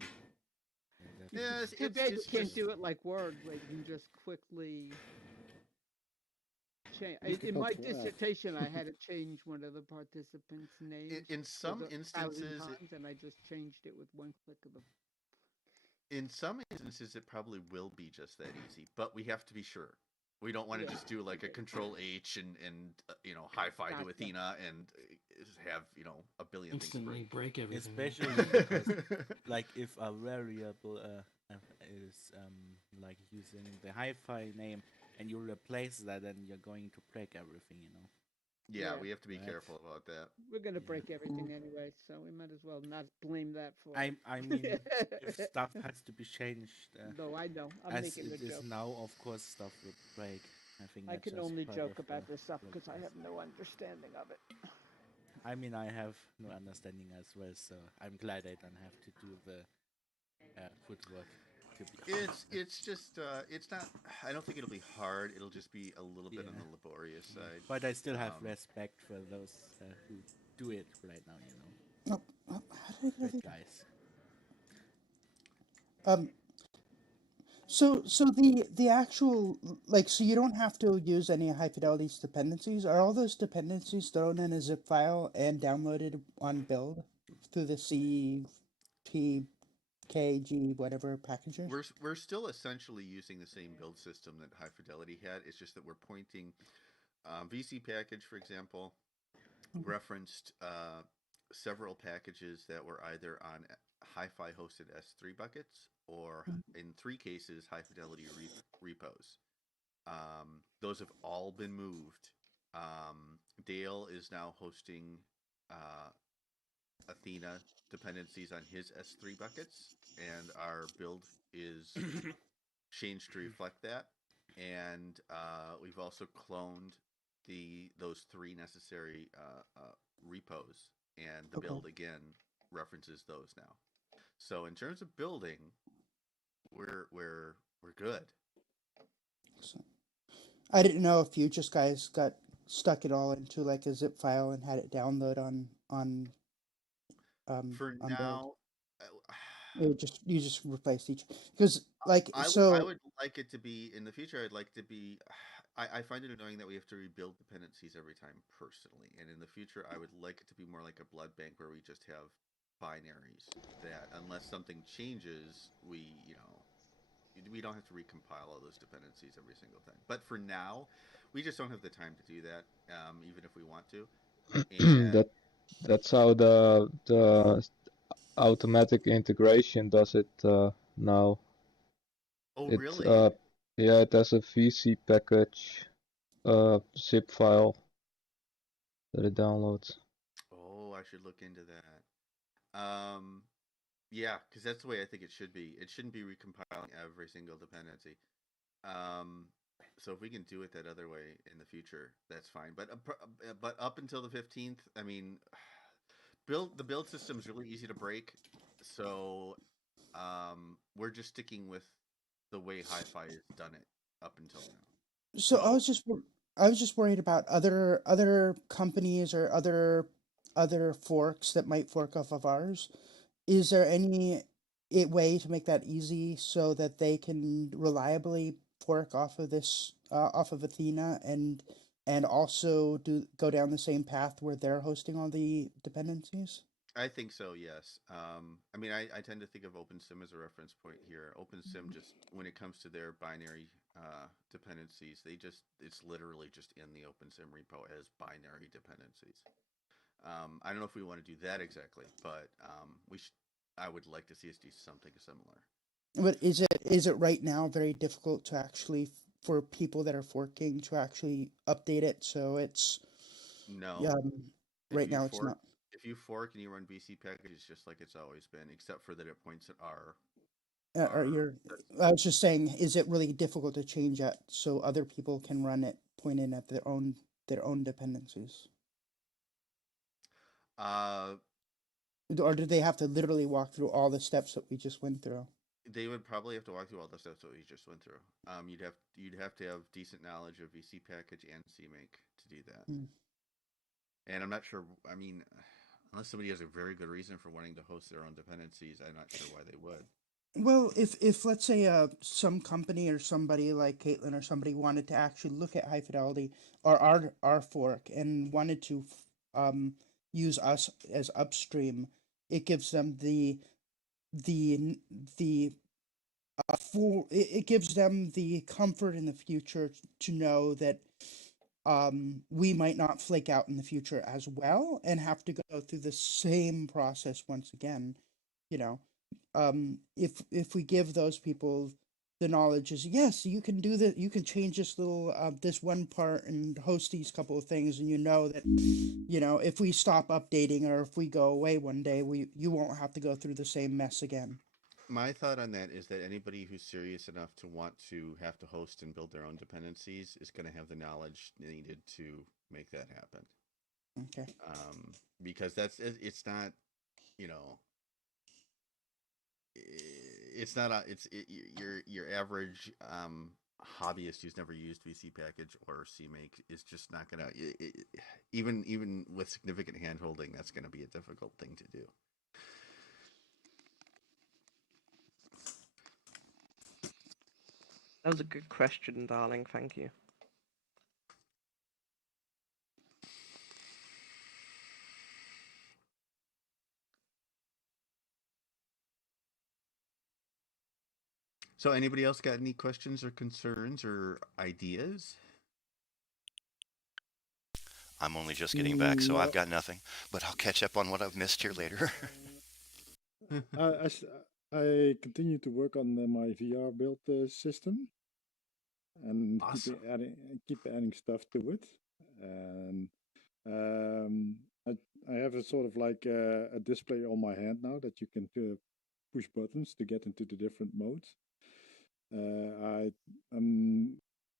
Yes, too bad you can't do it like Word, where you can just quickly change. In my dissertation, I had to change one of the participants' names. In some instances, and I just changed it with one click of the. In some instances, it probably will be just that easy, but we have to be sure. We don't want to just do like a Control H and Hi-Fi to Athena and have a billion instantly things break everything. Especially because, like, if a variable is like using the Hi-Fi name and you replace that, then you're going to break everything. Yeah, we have to be careful about that. We're gonna break everything anyway, so we might as well not blame that for. I mean, if stuff has to be changed. No, I know. I'm as making it a is joke. now, of course, stuff would break. I think I that's can just only part joke of about this stuff because I have no understanding of it. I mean, I have no understanding as well, so I'm glad I don't have to do the footwork. To be honest, It's just it's not. I don't think it'll be hard. It'll just be a little bit on yeah, the laborious side. but I still have Um, respect for those who do it right now. Oh, how did I get Great over guys. there? So the actual, like, so you don't have to use any high fidelity dependencies. Are all those dependencies thrown in a zip file and downloaded on build through the C, T, K, G, whatever packagers? we're still essentially using the same build system that High Fidelity had. It's just that we're pointing VC package, for example, referenced several packages that were either on hi-fi hosted S3 buckets or in three cases high fidelity repos. Those have all been moved. Dale is now hosting uh, Athena dependencies on his S3 buckets, and our build is changed to reflect that. And we've also cloned those three necessary repos, and the Okay. build again references those now. So in terms of building, we're good. So, I didn't know if you just guys got stuck it all into like a zip file and had it download For on build. now, You just replaced each because like I so. would like it to be in the future. I'd like to be. I find it annoying that we have to rebuild dependencies every time personally, and in the future, I would like it to be more like a blood bank where we just have binaries that, unless something changes, we don't have to recompile all those dependencies every single time. But for now, we just don't have the time to do that, even if we want to. And That's how the automatic integration does it now. oh, It really? yeah, it has a VC package zip file that it downloads. Oh, I should look into that. Yeah, because that's the way I think it should be. It shouldn't be recompiling every single dependency. Um, so if we can do it that other way in the future, that's fine. But up until the 15th, I mean, the build system is really easy to break. So we're just sticking with the way Hi-Fi has done it up until now. So So I was just worried about other companies or other forks that might fork off of ours. Is there any way to make that easy so that they can reliably fork off of this off of Athena and also do go down the same path where they're hosting all the dependencies? I think so, yes. I mean, I tend to think of OpenSim as a reference point here. OpenSim just, when it comes to their binary dependencies, it's literally just in the OpenSim repo as binary dependencies. I don't know if we want to do that exactly, but we should. I would like to see us do something similar. But is it right now very difficult to actually for people that are forking to actually update it so it's No, um if right you now it's fork, not. if you fork and you run BC package, it's just like it's always been, except for that it points at Or our. you're I was just saying, is it really difficult to change that so other people can run it pointing at their own dependencies? Uh, Or do they have to literally walk through all the steps that we just went through? they would probably have to walk through all the steps that we just went through. You'd have to have decent knowledge of VC package and CMake to do that. Hmm. And I'm not sure. I mean, unless somebody has a very good reason for wanting to host their own dependencies, I'm not sure why they would. Well, if let's say some company or somebody like Caitlin or somebody wanted to actually look at high fidelity or our fork and wanted to um use us as upstream, it gives them the the for it gives them the comfort in the future to know that we might not flake out in the future as well and have to go through the same process once again. You know, if we give those people the knowledge is yes, you can do that, you can change this little this one part and host these couple of things, and you know that if we stop updating or if we go away one day, we you won't have to go through the same mess again. My thought on that is that anybody who's serious enough to want to have to host and build their own dependencies is going to have the knowledge needed to make that happen. Okay. Because it's not, you know, it's not your average hobbyist who's never used VC package or CMake is just not gonna even with significant hand holding, that's gonna be a difficult thing to do. That was a good question, darling. Thank you. So anybody else got any questions or concerns or ideas? I'm only just getting back, so I've No, got nothing. But I'll catch up on what I've missed here later. I, I s- I continue to work on my VR build system and Awesome. keep adding stuff to it. And um, I I have a sort of like a display on my hand now that you can push buttons to get into the different modes. I'm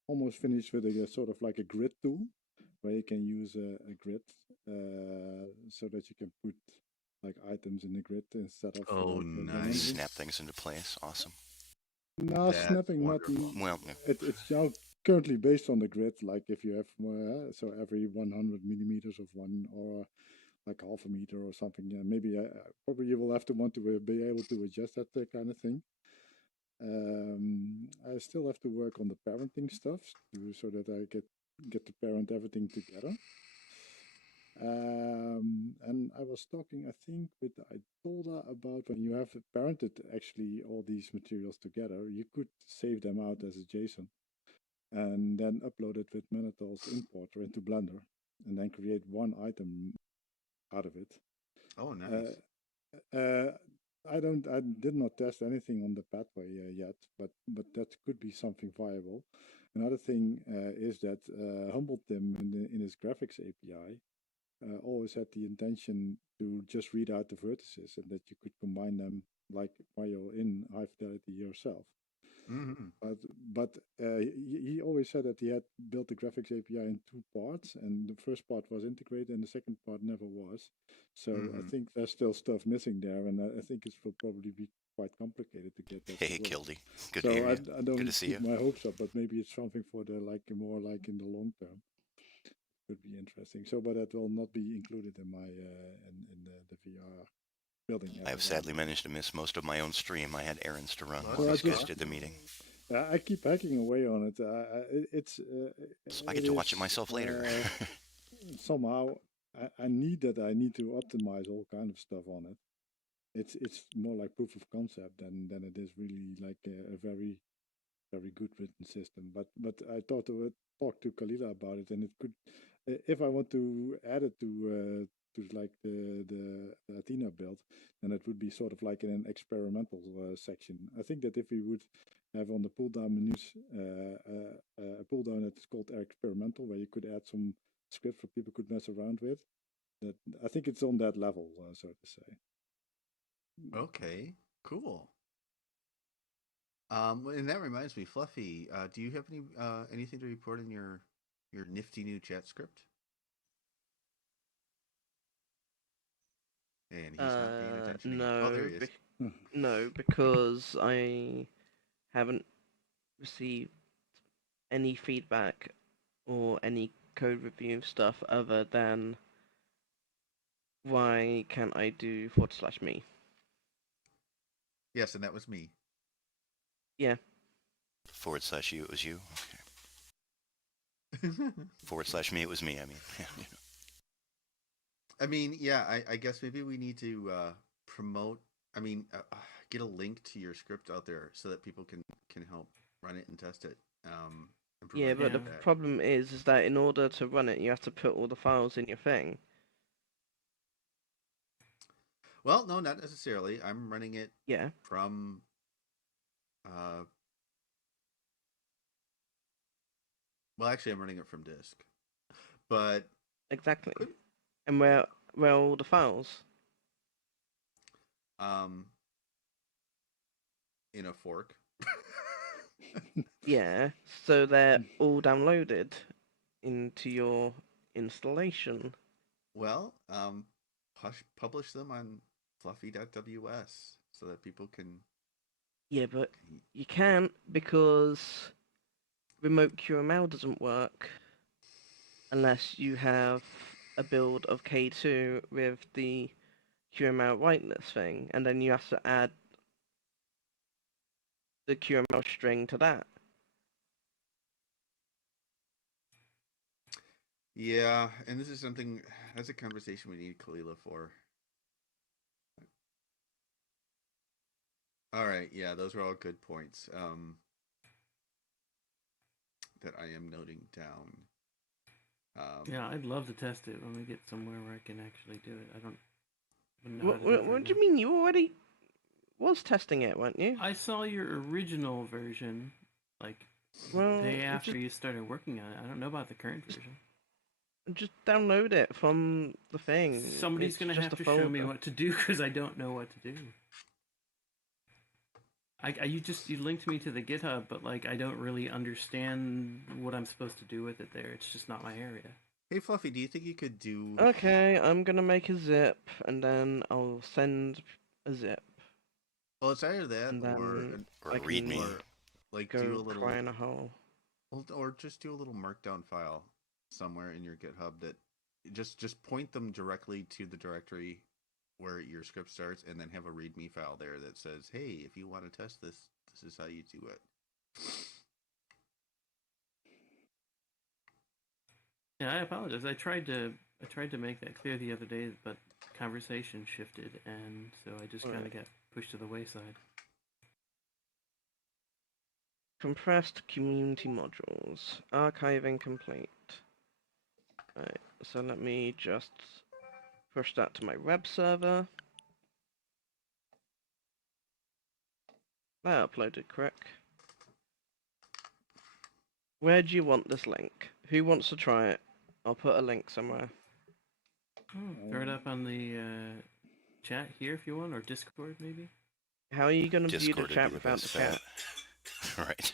almost finished with a sort of like a grid tool where you can use a grid so that you can put like items in the grid instead of Oh, like nice. randomly. Snap things into place. Awesome. No, That's snapping not. wonderful. Well, yeah. It's now currently based on the grid. Like if you have so every 100 millimeters of one or like half a meter or something. Yeah, maybe probably you will have to want to be able to adjust that kind of thing. I still have to work on the parenting stuff so that I get to parent everything together. And I was talking, I think, with Itolda about when you have parented actually all these materials together, you could save them out as a JSON and then upload it with Manitol's importer into Blender and then create one item out of it. Oh, nice. I did not test anything on the pathway yet, but that could be something viable. Another thing is that Humble Tim in his graphics API always had the intention to just read out the vertices and that you could combine them like while you're in high fidelity yourself. Mm-hmm. He always said that he had built the graphics API in two parts, and the first part was integrated, and the second part never was. So I think there's still stuff missing there, and I think it will probably be quite complicated to get that to Hey, work. Kildy. Good to So hear you. I Good to don't see keep you. my hopes up, but maybe it's something for the like more like in the long term. Could be interesting. So, but that will not be included in my in the VR building I have effort. sadly managed to miss most of my own stream. I had errands to run Well, while So I these guys just did the meeting. I keep hacking away on it. So I It get to watch it is myself later. somehow I need that. I need to optimize all kind of stuff on it. It's more like proof of concept than it is really like a very good written system. But I thought to talk to Kalila about it, and it could if I want to add it to like the Athena build, then it would be sort of like in an experimental section. I think that if we would have on the pull down menus a pull down that is called experimental, where you could add some scripts where people could mess around with. That I think it's on that level, so to say. Okay, cool. And that reminds me, Fluffy, do you have anything to report in your nifty new chat script? And he's not paying attention again. Oh, there No, he is. no, because I haven't received any feedback or any code review stuff other than why can't I do /me? Yes, and that was me. Yeah. /you, it was you. Okay. /me, it was me. I mean, I mean, yeah, I guess maybe we need to promote. I mean, get a link to your script out there so that people can help run it and test it. And Yeah, provide but the feedback. problem is that in order to run it, you have to put all the files in your thing. Well, no, not necessarily. I'm running it Yeah. from well, actually, I'm running it from disk, but Exactly. And where are all the files? um, in a fork. Yeah, so they're all downloaded into your installation. Well, publish them on fluffy.ws so that people can. Yeah, but you can't because remote QML doesn't work unless you have a build of K2 with the QML whiteness thing, and then you have to add the QML string to that. Yeah, and this is something, that's a conversation we need Kalila for. All right, yeah, those are all good points that I am noting down. Yeah, I'd love to test it when we get somewhere where I can actually do it. I don't know how to do it What right do you now. mean? You already was testing it, weren't you? I saw your original version, like Well, day after just you started working on it. I don't know about the current version. download it from the thing. Somebody's It's gonna just have a to show me folder. what to do because I don't know what to do. You linked me to the GitHub, but like I don't really understand what I'm supposed to do with it there. It's just not my area. Hey, Fluffy, do you think you could do? Okay, I'm gonna make a zip, and then I'll send a zip. Well, it's either that And then or I can README. or like do go a little, cry in a hole. or just do a little markdown file somewhere in your GitHub that just point them directly to the directory where your script starts, and then have a README file there that says, "Hey, if you want to test this, this is how you do it." Yeah, I apologize. I tried to make that clear the other day, but conversation shifted, and so I just kind of got pushed to the wayside. Compressed community modules. Archiving complete. Alright, so let me just push that to my web server. That uploaded quick. Where do you want this link? Who wants to try it? I'll put a link somewhere. Throw it up on the chat here if you want, or Discord maybe. How are you going to view the Discord would be chat the without the best chat? bet. Right.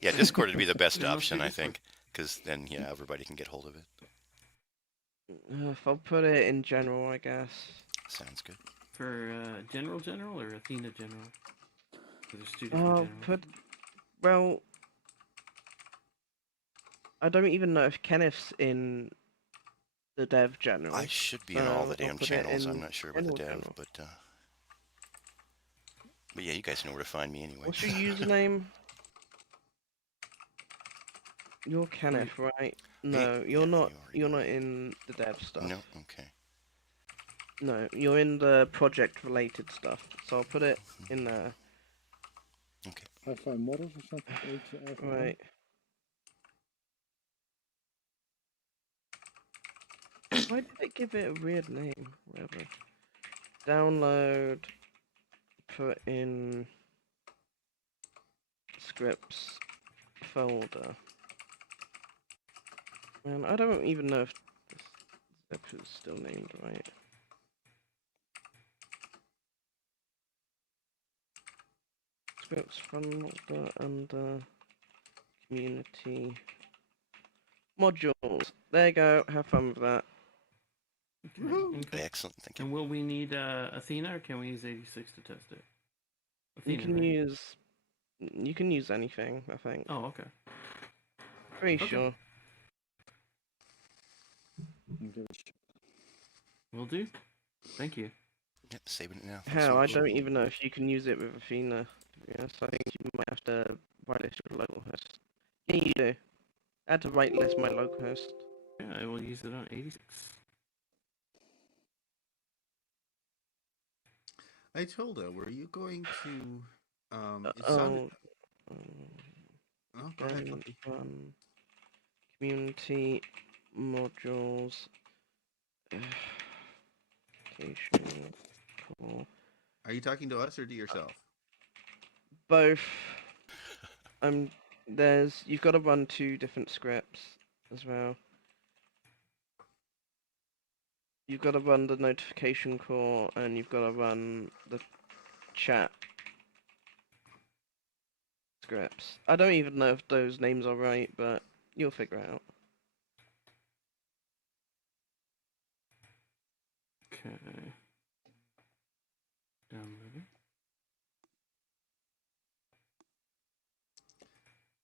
Yeah, Discord would be the best Then let's do option, I Discord. think, because then yeah, everybody can get hold of it. If I'll put it in general, I guess. Sounds good. For general or Athena general? There's two different generals. Well, I don't even know if Kenneth's in the dev general. I should be in all the I'll damn put it channels. I'm in not sure about the dev, general. but yeah, you guys know where to find me anyway. What's your username? You're Kenneth, right? No, you're not. You're not in the dev stuff. No, okay. No, you're in the project-related stuff. So I'll put it in there. Okay. Hi-Fi models or something? Right. Why did it give it a weird name? Whatever. Download. Put in scripts folder. Man, I don't even know if this zip is still named right. Scripts folder under community modules. There you go. Have fun with that. Okay. Excellent. Thank you. And will we need Athena, or can we use 86 to test it? Athena, You can right? use. You can use anything, I think. Oh, okay. Pretty sure. Will do. Thank you. Yep, saving it now. How? I don't even know if you can use it with Athena. To be honest, I think you might have to whitelist your local host. Yeah, you do. I had to whitelist my local host. Yeah, I will use it on 86. I told her, were you going to? It Oh. sounded. Go ahead, Fluffy. Community modules. Application call. Are you talking to us or to yourself? Both. You've got to run 2 different scripts as well. You've got to run the notification call, and you've got to run the chat scripts. I don't even know if those names are right, but you'll figure it out. Okay. Downloading.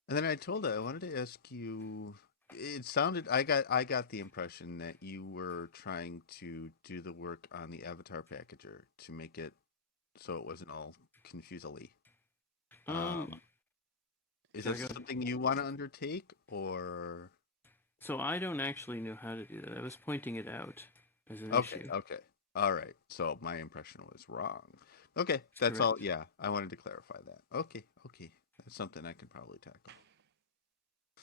And then I told her I wanted to ask you. It sounded I got the impression that you were trying to do the work on the avatar packager to make it so it wasn't all confusely. Is that something you want to undertake, or? So I don't actually know how to do that. I was pointing it out as an issue. Okay. All right. So my impression was wrong. Okay, that's all. Yeah, I wanted to clarify that. Okay. That's something I can probably tackle.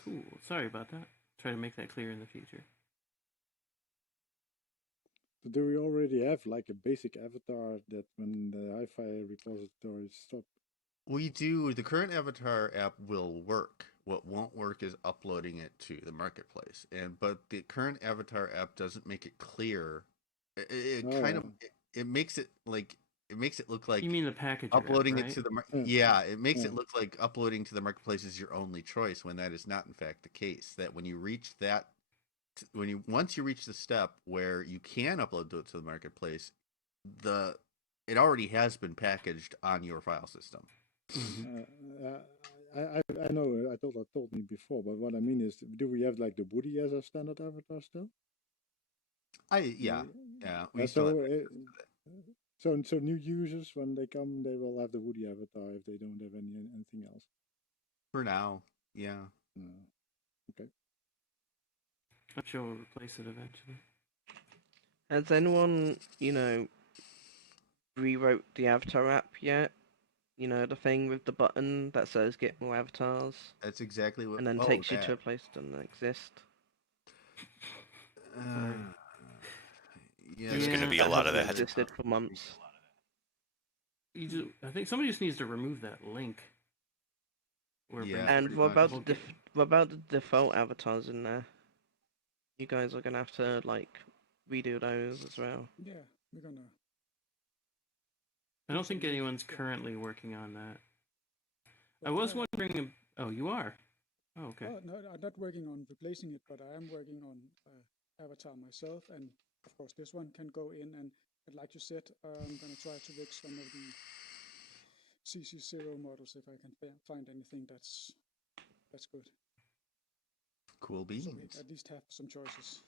Cool. Sorry about that. Try to make that clear in the future. So do we already have like a basic avatar that when the hi-fi repositories stop? We do. The current avatar app will work. What won't work is uploading it to the marketplace. But the current avatar app doesn't make it clear. It makes it like it makes it look like you mean the package uploading app, right? it to the it makes it look like uploading to the marketplace is your only choice when that is not in fact the case. That when you reach that once you reach the step where you can upload it to the marketplace, it already has been packaged on your file system. I know. I thought told me before, but what I mean is, do we have like the Woody as a standard avatar still? Yeah. We still so new users when they come, they will have the Woody avatar if they don't have anything else. For now, yeah. Okay. I'm sure we'll replace it eventually. Has anyone, rewrote the avatar app yet? You know, the thing with the button that says get more avatars? That's exactly what... And then takes you to a place that doesn't exist? There's going to be a lot of that. Existed for months. I think somebody just needs to remove that link. And what about the default avatars in there? You guys are gonna have to redo those as well. Yeah, we're gonna. I don't think anyone's currently working on that. I was wondering. Oh, you are. Oh, okay. No, I'm not working on replacing it, but I am working on avatar myself, and of course this one can go in. And like you said, I'm gonna try to rig some of the CC0 models if I can find anything that's good. Cool beans. So we at least have some choices.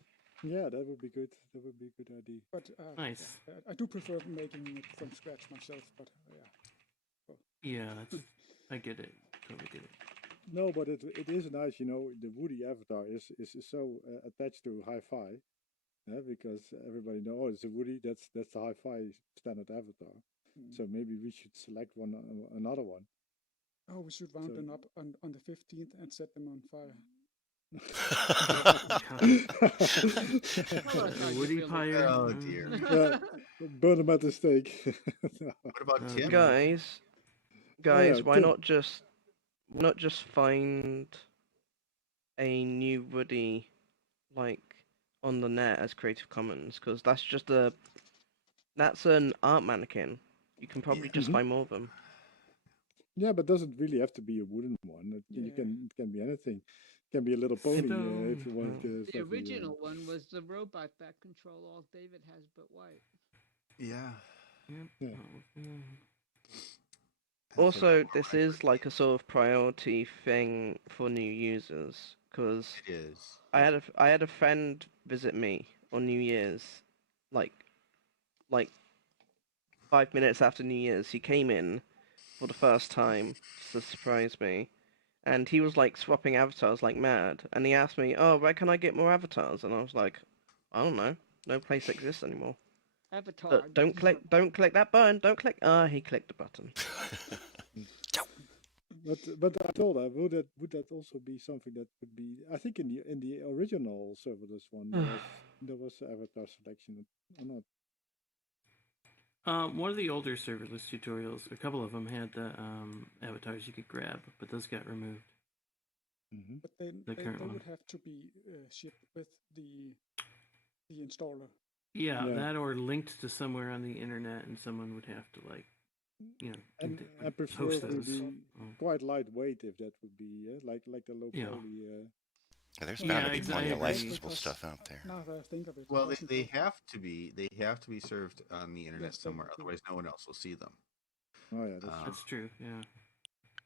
Yeah, that would be good. That would be a good idea. But nice. I do prefer making it from scratch myself. But yeah, I get it. Totally get it. No, but it is nice. The Woody avatar is so attached to hi-fi, because everybody knows it's a Woody. That's the hi-fi standard avatar. So maybe we should select another one. Oh, we should round them up on the 15th and set them on fire. Woody Pyre. Oh dear. Burn them at the stake. What about Tim? Guys, why not just find a new Woody on the net as Creative Commons, because that's an art mannequin. You can probably just buy more of them. Yeah, but it doesn't really have to be a wooden one. It can be anything. It can be a little pony if you want. The original one was the robot back control. All David has but white. Yeah. Also, this is a sort of priority thing for new users, because it is. I had a friend visit me on New Year's, like 5 minutes after New Year's. He came in for the first time to surprise me, and he was swapping avatars like mad. And he asked me, "Oh, where can I get more avatars?" And I was like, "I don't know. No place exists anymore." Avatar. Don't click that button. Don't click. He clicked the button. But I told her, would that also be something that would be? I think in the original serverless one there was avatar selection or not. One of the older serverless tutorials, a couple of them had the avatars you could grab, but those got removed. But they would have to be shipped with the installer. Yeah, that or linked to somewhere on the internet, and someone would have to And I prefer it would be quite lightweight if that would be like the low poly. There's So bound Yeah, to be exactly. plenty of because licensable stuff out there. now that I think of it, Well, wasn't they the have to be. They have to be served on the internet yes they somewhere. do. Otherwise, no one else will see them. Oh yeah, that's Um, true. That's true. Yeah.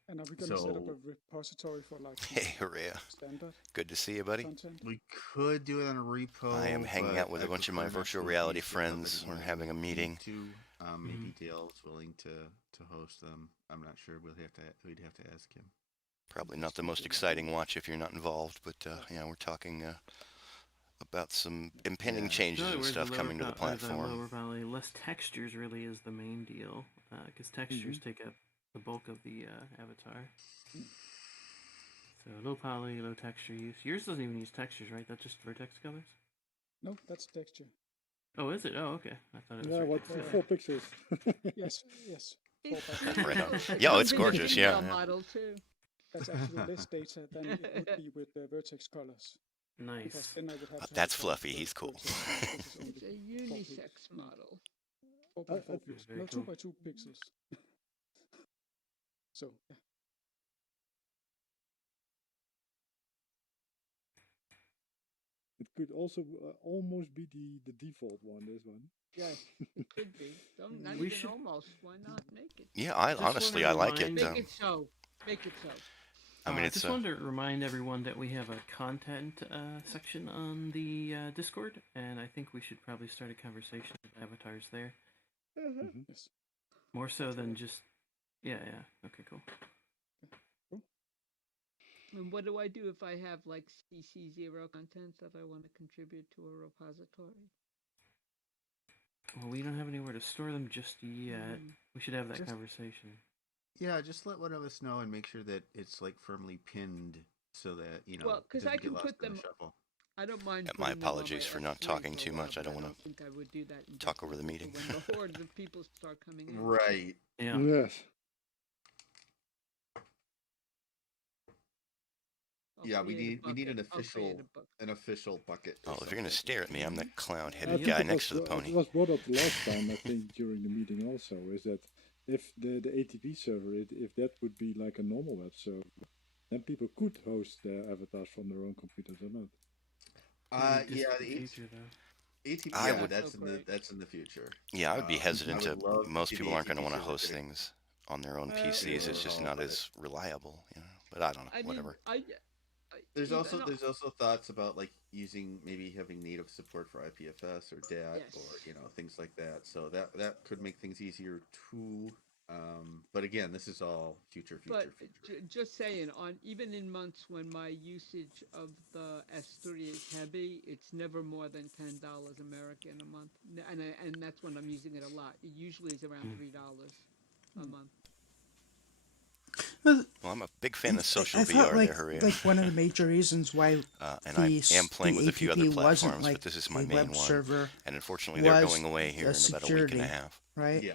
And are we going to set up a so repository for like the Hey, Hooray. standard Good to see you, buddy. content? we could do it on a I am repo, hanging but out with I a bunch of prefer my not virtual to reality abuse the friends. company We're more having a than we meeting. need to. Mm-hmm. Maybe Dale's willing to host them. I'm not sure. We'd have to ask him. Probably not the most exciting watch if you're not involved, but yeah, we're talking about some impending Yeah. changes Really, and where's the stuff coming to the the platform. lower valley? Less textures really is the main deal, because textures Mm-hmm. take up the bulk of the avatar. So low poly, low texture use. Yours doesn't even use textures, right? That's just vertex colors. No, that's texture. Oh, is it? Oh, okay. I thought it was Yeah, what vertex. 4 pixels? Yes, yes. 4 by 4 Right on. pixels. Yeah, it's in the gorgeous. Yeah, detail yeah. model too. That's actually less data than it would be with the vertex colors. Because Nice. then I would have to That's have fluffy. He's cool. vertex, which is only It's a 4 unisex model. 4 by 4 I- pixels. Very No, cool. 2 by 2 pixels. So yeah. It could also almost be the default one. This one. Yes, it could be. Don't not We even should- almost. Why not make it? Yeah, I Just honestly wanna I like it. remind- Make it so. Make it so. I mean, I it's just wanted to remind everyone that we have a content section on the Discord, and I think we should probably start a conversation with avatars there. Mhm. Yes. More so than just. Yeah, yeah. Okay, cool. And what do I do if I have like CC0 content that I want to contribute to a repository? Well, we don't have anywhere to store them just yet. Mm. We should have that Just- conversation. Yeah, just let one of us know and make sure that it's like firmly pinned so that Well, it 'cause doesn't I get can lost put in the them- shuffle. I don't mind. Yeah, my putting them on apologies for not S3 talking for a too while, much. I but don't wanna think I would do that talk over the meeting. when the hordes of people start coming in. Right. Yeah. Yes. I'll Yeah, we create a need an bucket. I'll create a official bucket. or Oh, if you're gonna something. stare at me, I'm the I clown-headed think guy it next to the was, pony. it was brought up the last time, I think, during the meeting also, is that if the ATP server, if that would be like a normal web server, then people could host their avatars from their own computers or not. Yeah, the future though. ATP. I Yeah, would- that's in the future. Yeah, I would be hesitant I to. would love to Most see people the aren't going to ATP want to server host getting- things on their own Well, PCs. It's yeah, just all not of as reliable, you know. But I don't know. I mean, Whatever. There's even also thoughts about like using maybe having native support for IPFS or DAT Yes. or things like that. So that could make things easier too. But again, this is all future. But just saying, even in months when my usage of the S3 is heavy, it's never more than $10 American a month, and that's when I'm using it a lot. It usually is around $3 a month. Well, I'm a big fan of social I thought VR like, there, Haria. like one of the major reasons why And I am playing with a few other ATP wasn't platforms, like but this is my a main web one. server And unfortunately, they're was going away here in about a week and a half. right? Yeah.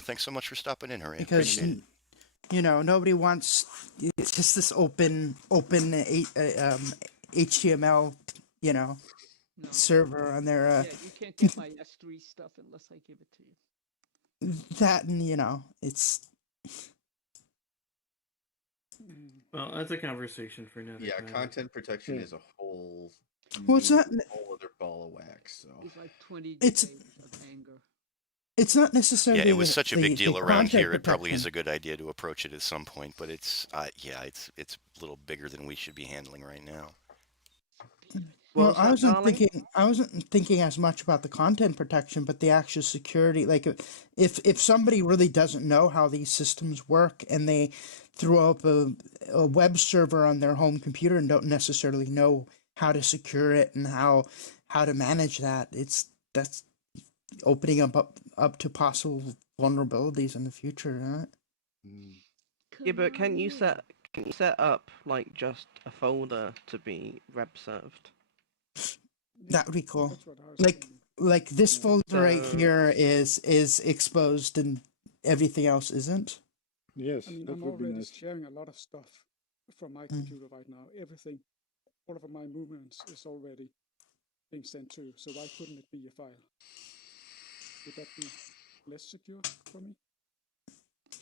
Thanks so much for stopping in, Haria. Because Appreciate it. nobody wants it's just this open HTML No. server on their Yeah, you can't get my S3 stuff unless I give it to you. that, and it's Well, that's a conversation for another Yeah, time. content protection is a whole well, it's not whole other ball of wax. So It's like 20 It's- days of anger. it's not necessarily Yeah, it was such a big deal around content here. It probably is protection. a good idea to approach it at some point, but it's a little bigger than we should be handling right now. Well, was that, darling? I wasn't thinking as much about the content protection, but the actual security. Like, if somebody really doesn't know how these systems work and they throw up a web server on their home computer and don't necessarily know how to secure it and how to manage that, that's opening up to possible vulnerabilities in the future, right? Yeah, but can you set up like just a folder to be web served? That would be cool. That's what I was Like thinking. like this folder right So- here is exposed and everything else isn't. Yes, I mean, that I'm would be already nice. sharing a lot of stuff from my computer right now. Everything, all of my movements is already being sent to. So why couldn't it be a file? Would that be less secure for me?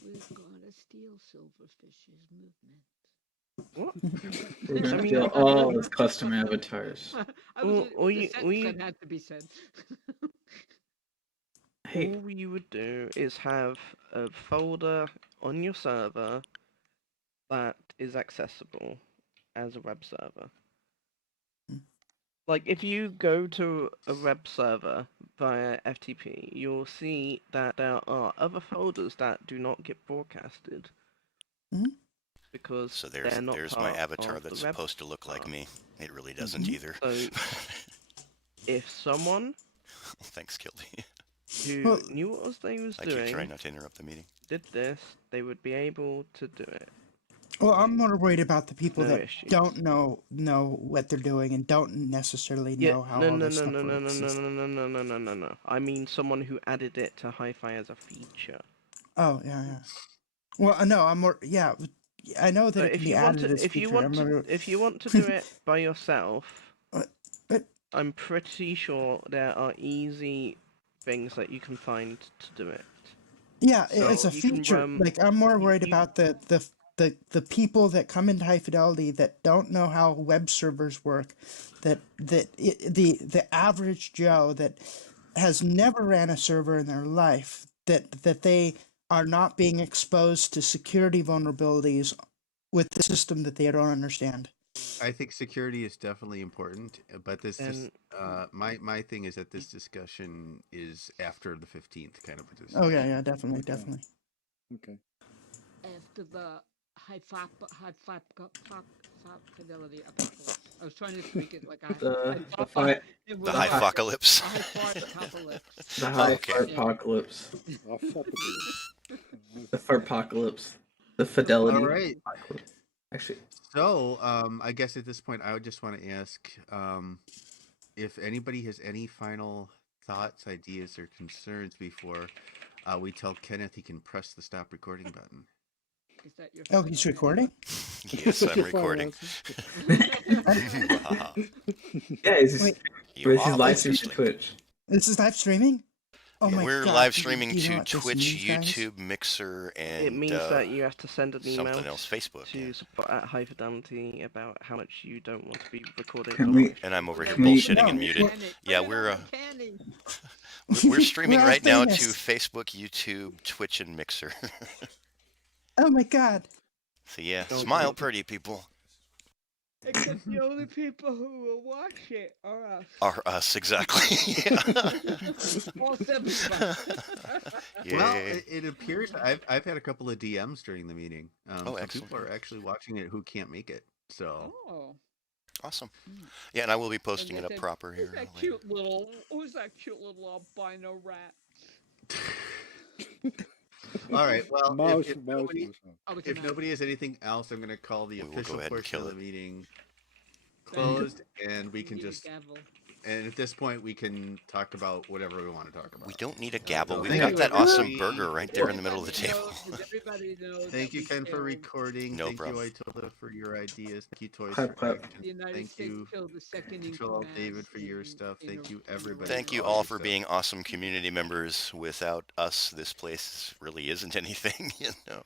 We're gonna steal Silverfish's movement. What? We're gonna I mean, steal all his custom avatars. I was or the you, or sentence you, that had to be said. Hey, all you would do is have a folder on your server that is accessible as a web server. Like, if you go to a web server via FTP, you'll see that there are other folders that do not get broadcasted because So they're not there's my part avatar of the that's web. supposed to look like me. It really doesn't either. So, if someone Thanks, Kilby. who Well, knew what they was I keep trying doing not to interrupt the meeting. did this, they would be able to do it. well, I'm more worried about the people No that issues. don't know what they're doing and don't necessarily Yeah, know how no, all no, this no, stuff no, no, no, works. no, no, no, no, no, no, no, no. I mean someone who added it to Hi-Fi as a feature. Oh yeah. Well, no, I'm more. Yeah, I know that So it can if be you want added to, as if you feature. want to, if you want to do it by yourself, but I'm pretty sure there are easy things that you can find to do it. yeah, So it's a you can feature. run. Like I'm more worried You, about the people that come into High Fidelity that don't know how web servers work, the average Joe that has never ran a server in their life, that they are not being exposed to security vulnerabilities with the system that they don't understand. I think security is definitely important, but this just and my thing is that this discussion is after the 15th kind of a Oh discussion. yeah, definitely, Okay. definitely. Okay. After the fidelity apocalypse. I was trying to speak it like I the thought fi- it The was high the like apocalypse. a high fart apocalypse. the Oh, high okay. apocalypse, Apocalypse. the farpocalypse, the fidelity All right. apocalypse. Actually, So, I guess at this point, I would just want to ask if anybody has any final thoughts, ideas, or concerns before we tell Kenneth he can press the stop recording button. Is that your Oh, final he's answer? recording? Yes, I'm Your final recording. yeah, Wait, he's live Obviously. streaming to Twitch. this is live streaming? Oh my We're god. live streaming you know to what this Twitch, means, guys? YouTube, Mixer, and it means that you have to send an email something else, Facebook. to Yeah. support at High Fidelity about how much you don't want to be recorded. Can or we? live And I'm over here Can we- bullshitting No, and muted. Yeah, we're streaming We're all right now to famous. Facebook, YouTube, Twitch, and Mixer. Oh my god. So yeah, Okay. smile pretty, people. Except the only people who will watch it are us. Are us, exactly. All 7 of us. Well, Yay. it appears I've had a couple of DMs during the meeting. Oh, so excellent. people are actually watching it who can't make it. So Oh. Awesome. Yeah, and I will be And posting they it up said, proper Who's here. that later. cute little? Who's that cute little albino rat? all right. Well, Mouse, if mouse, nobody, mouse. Oh, it's a if mouse. nobody has anything else, I'm going to call the We will go official ahead and portion kill of the it. meeting Thank you. closed, and we We can need a just. gavel. And at this point, we can talk about whatever we want to talk about. We don't need a gavel. So We've thank got you, that awesome everybody. burger right there in the middle of the Everybody table. Does everybody know Thank that you, we Ken, for killed recording. No Thank problem. you, Aitola, for your ideas. Thank you, Toys, Clap, for clap. actions. the United Thank States you, killed the second in Control command David, for your stuff. in Thank you, a everybody. Thank you for all your for stuff. being awesome community members. Without us, this place really isn't anything, you know.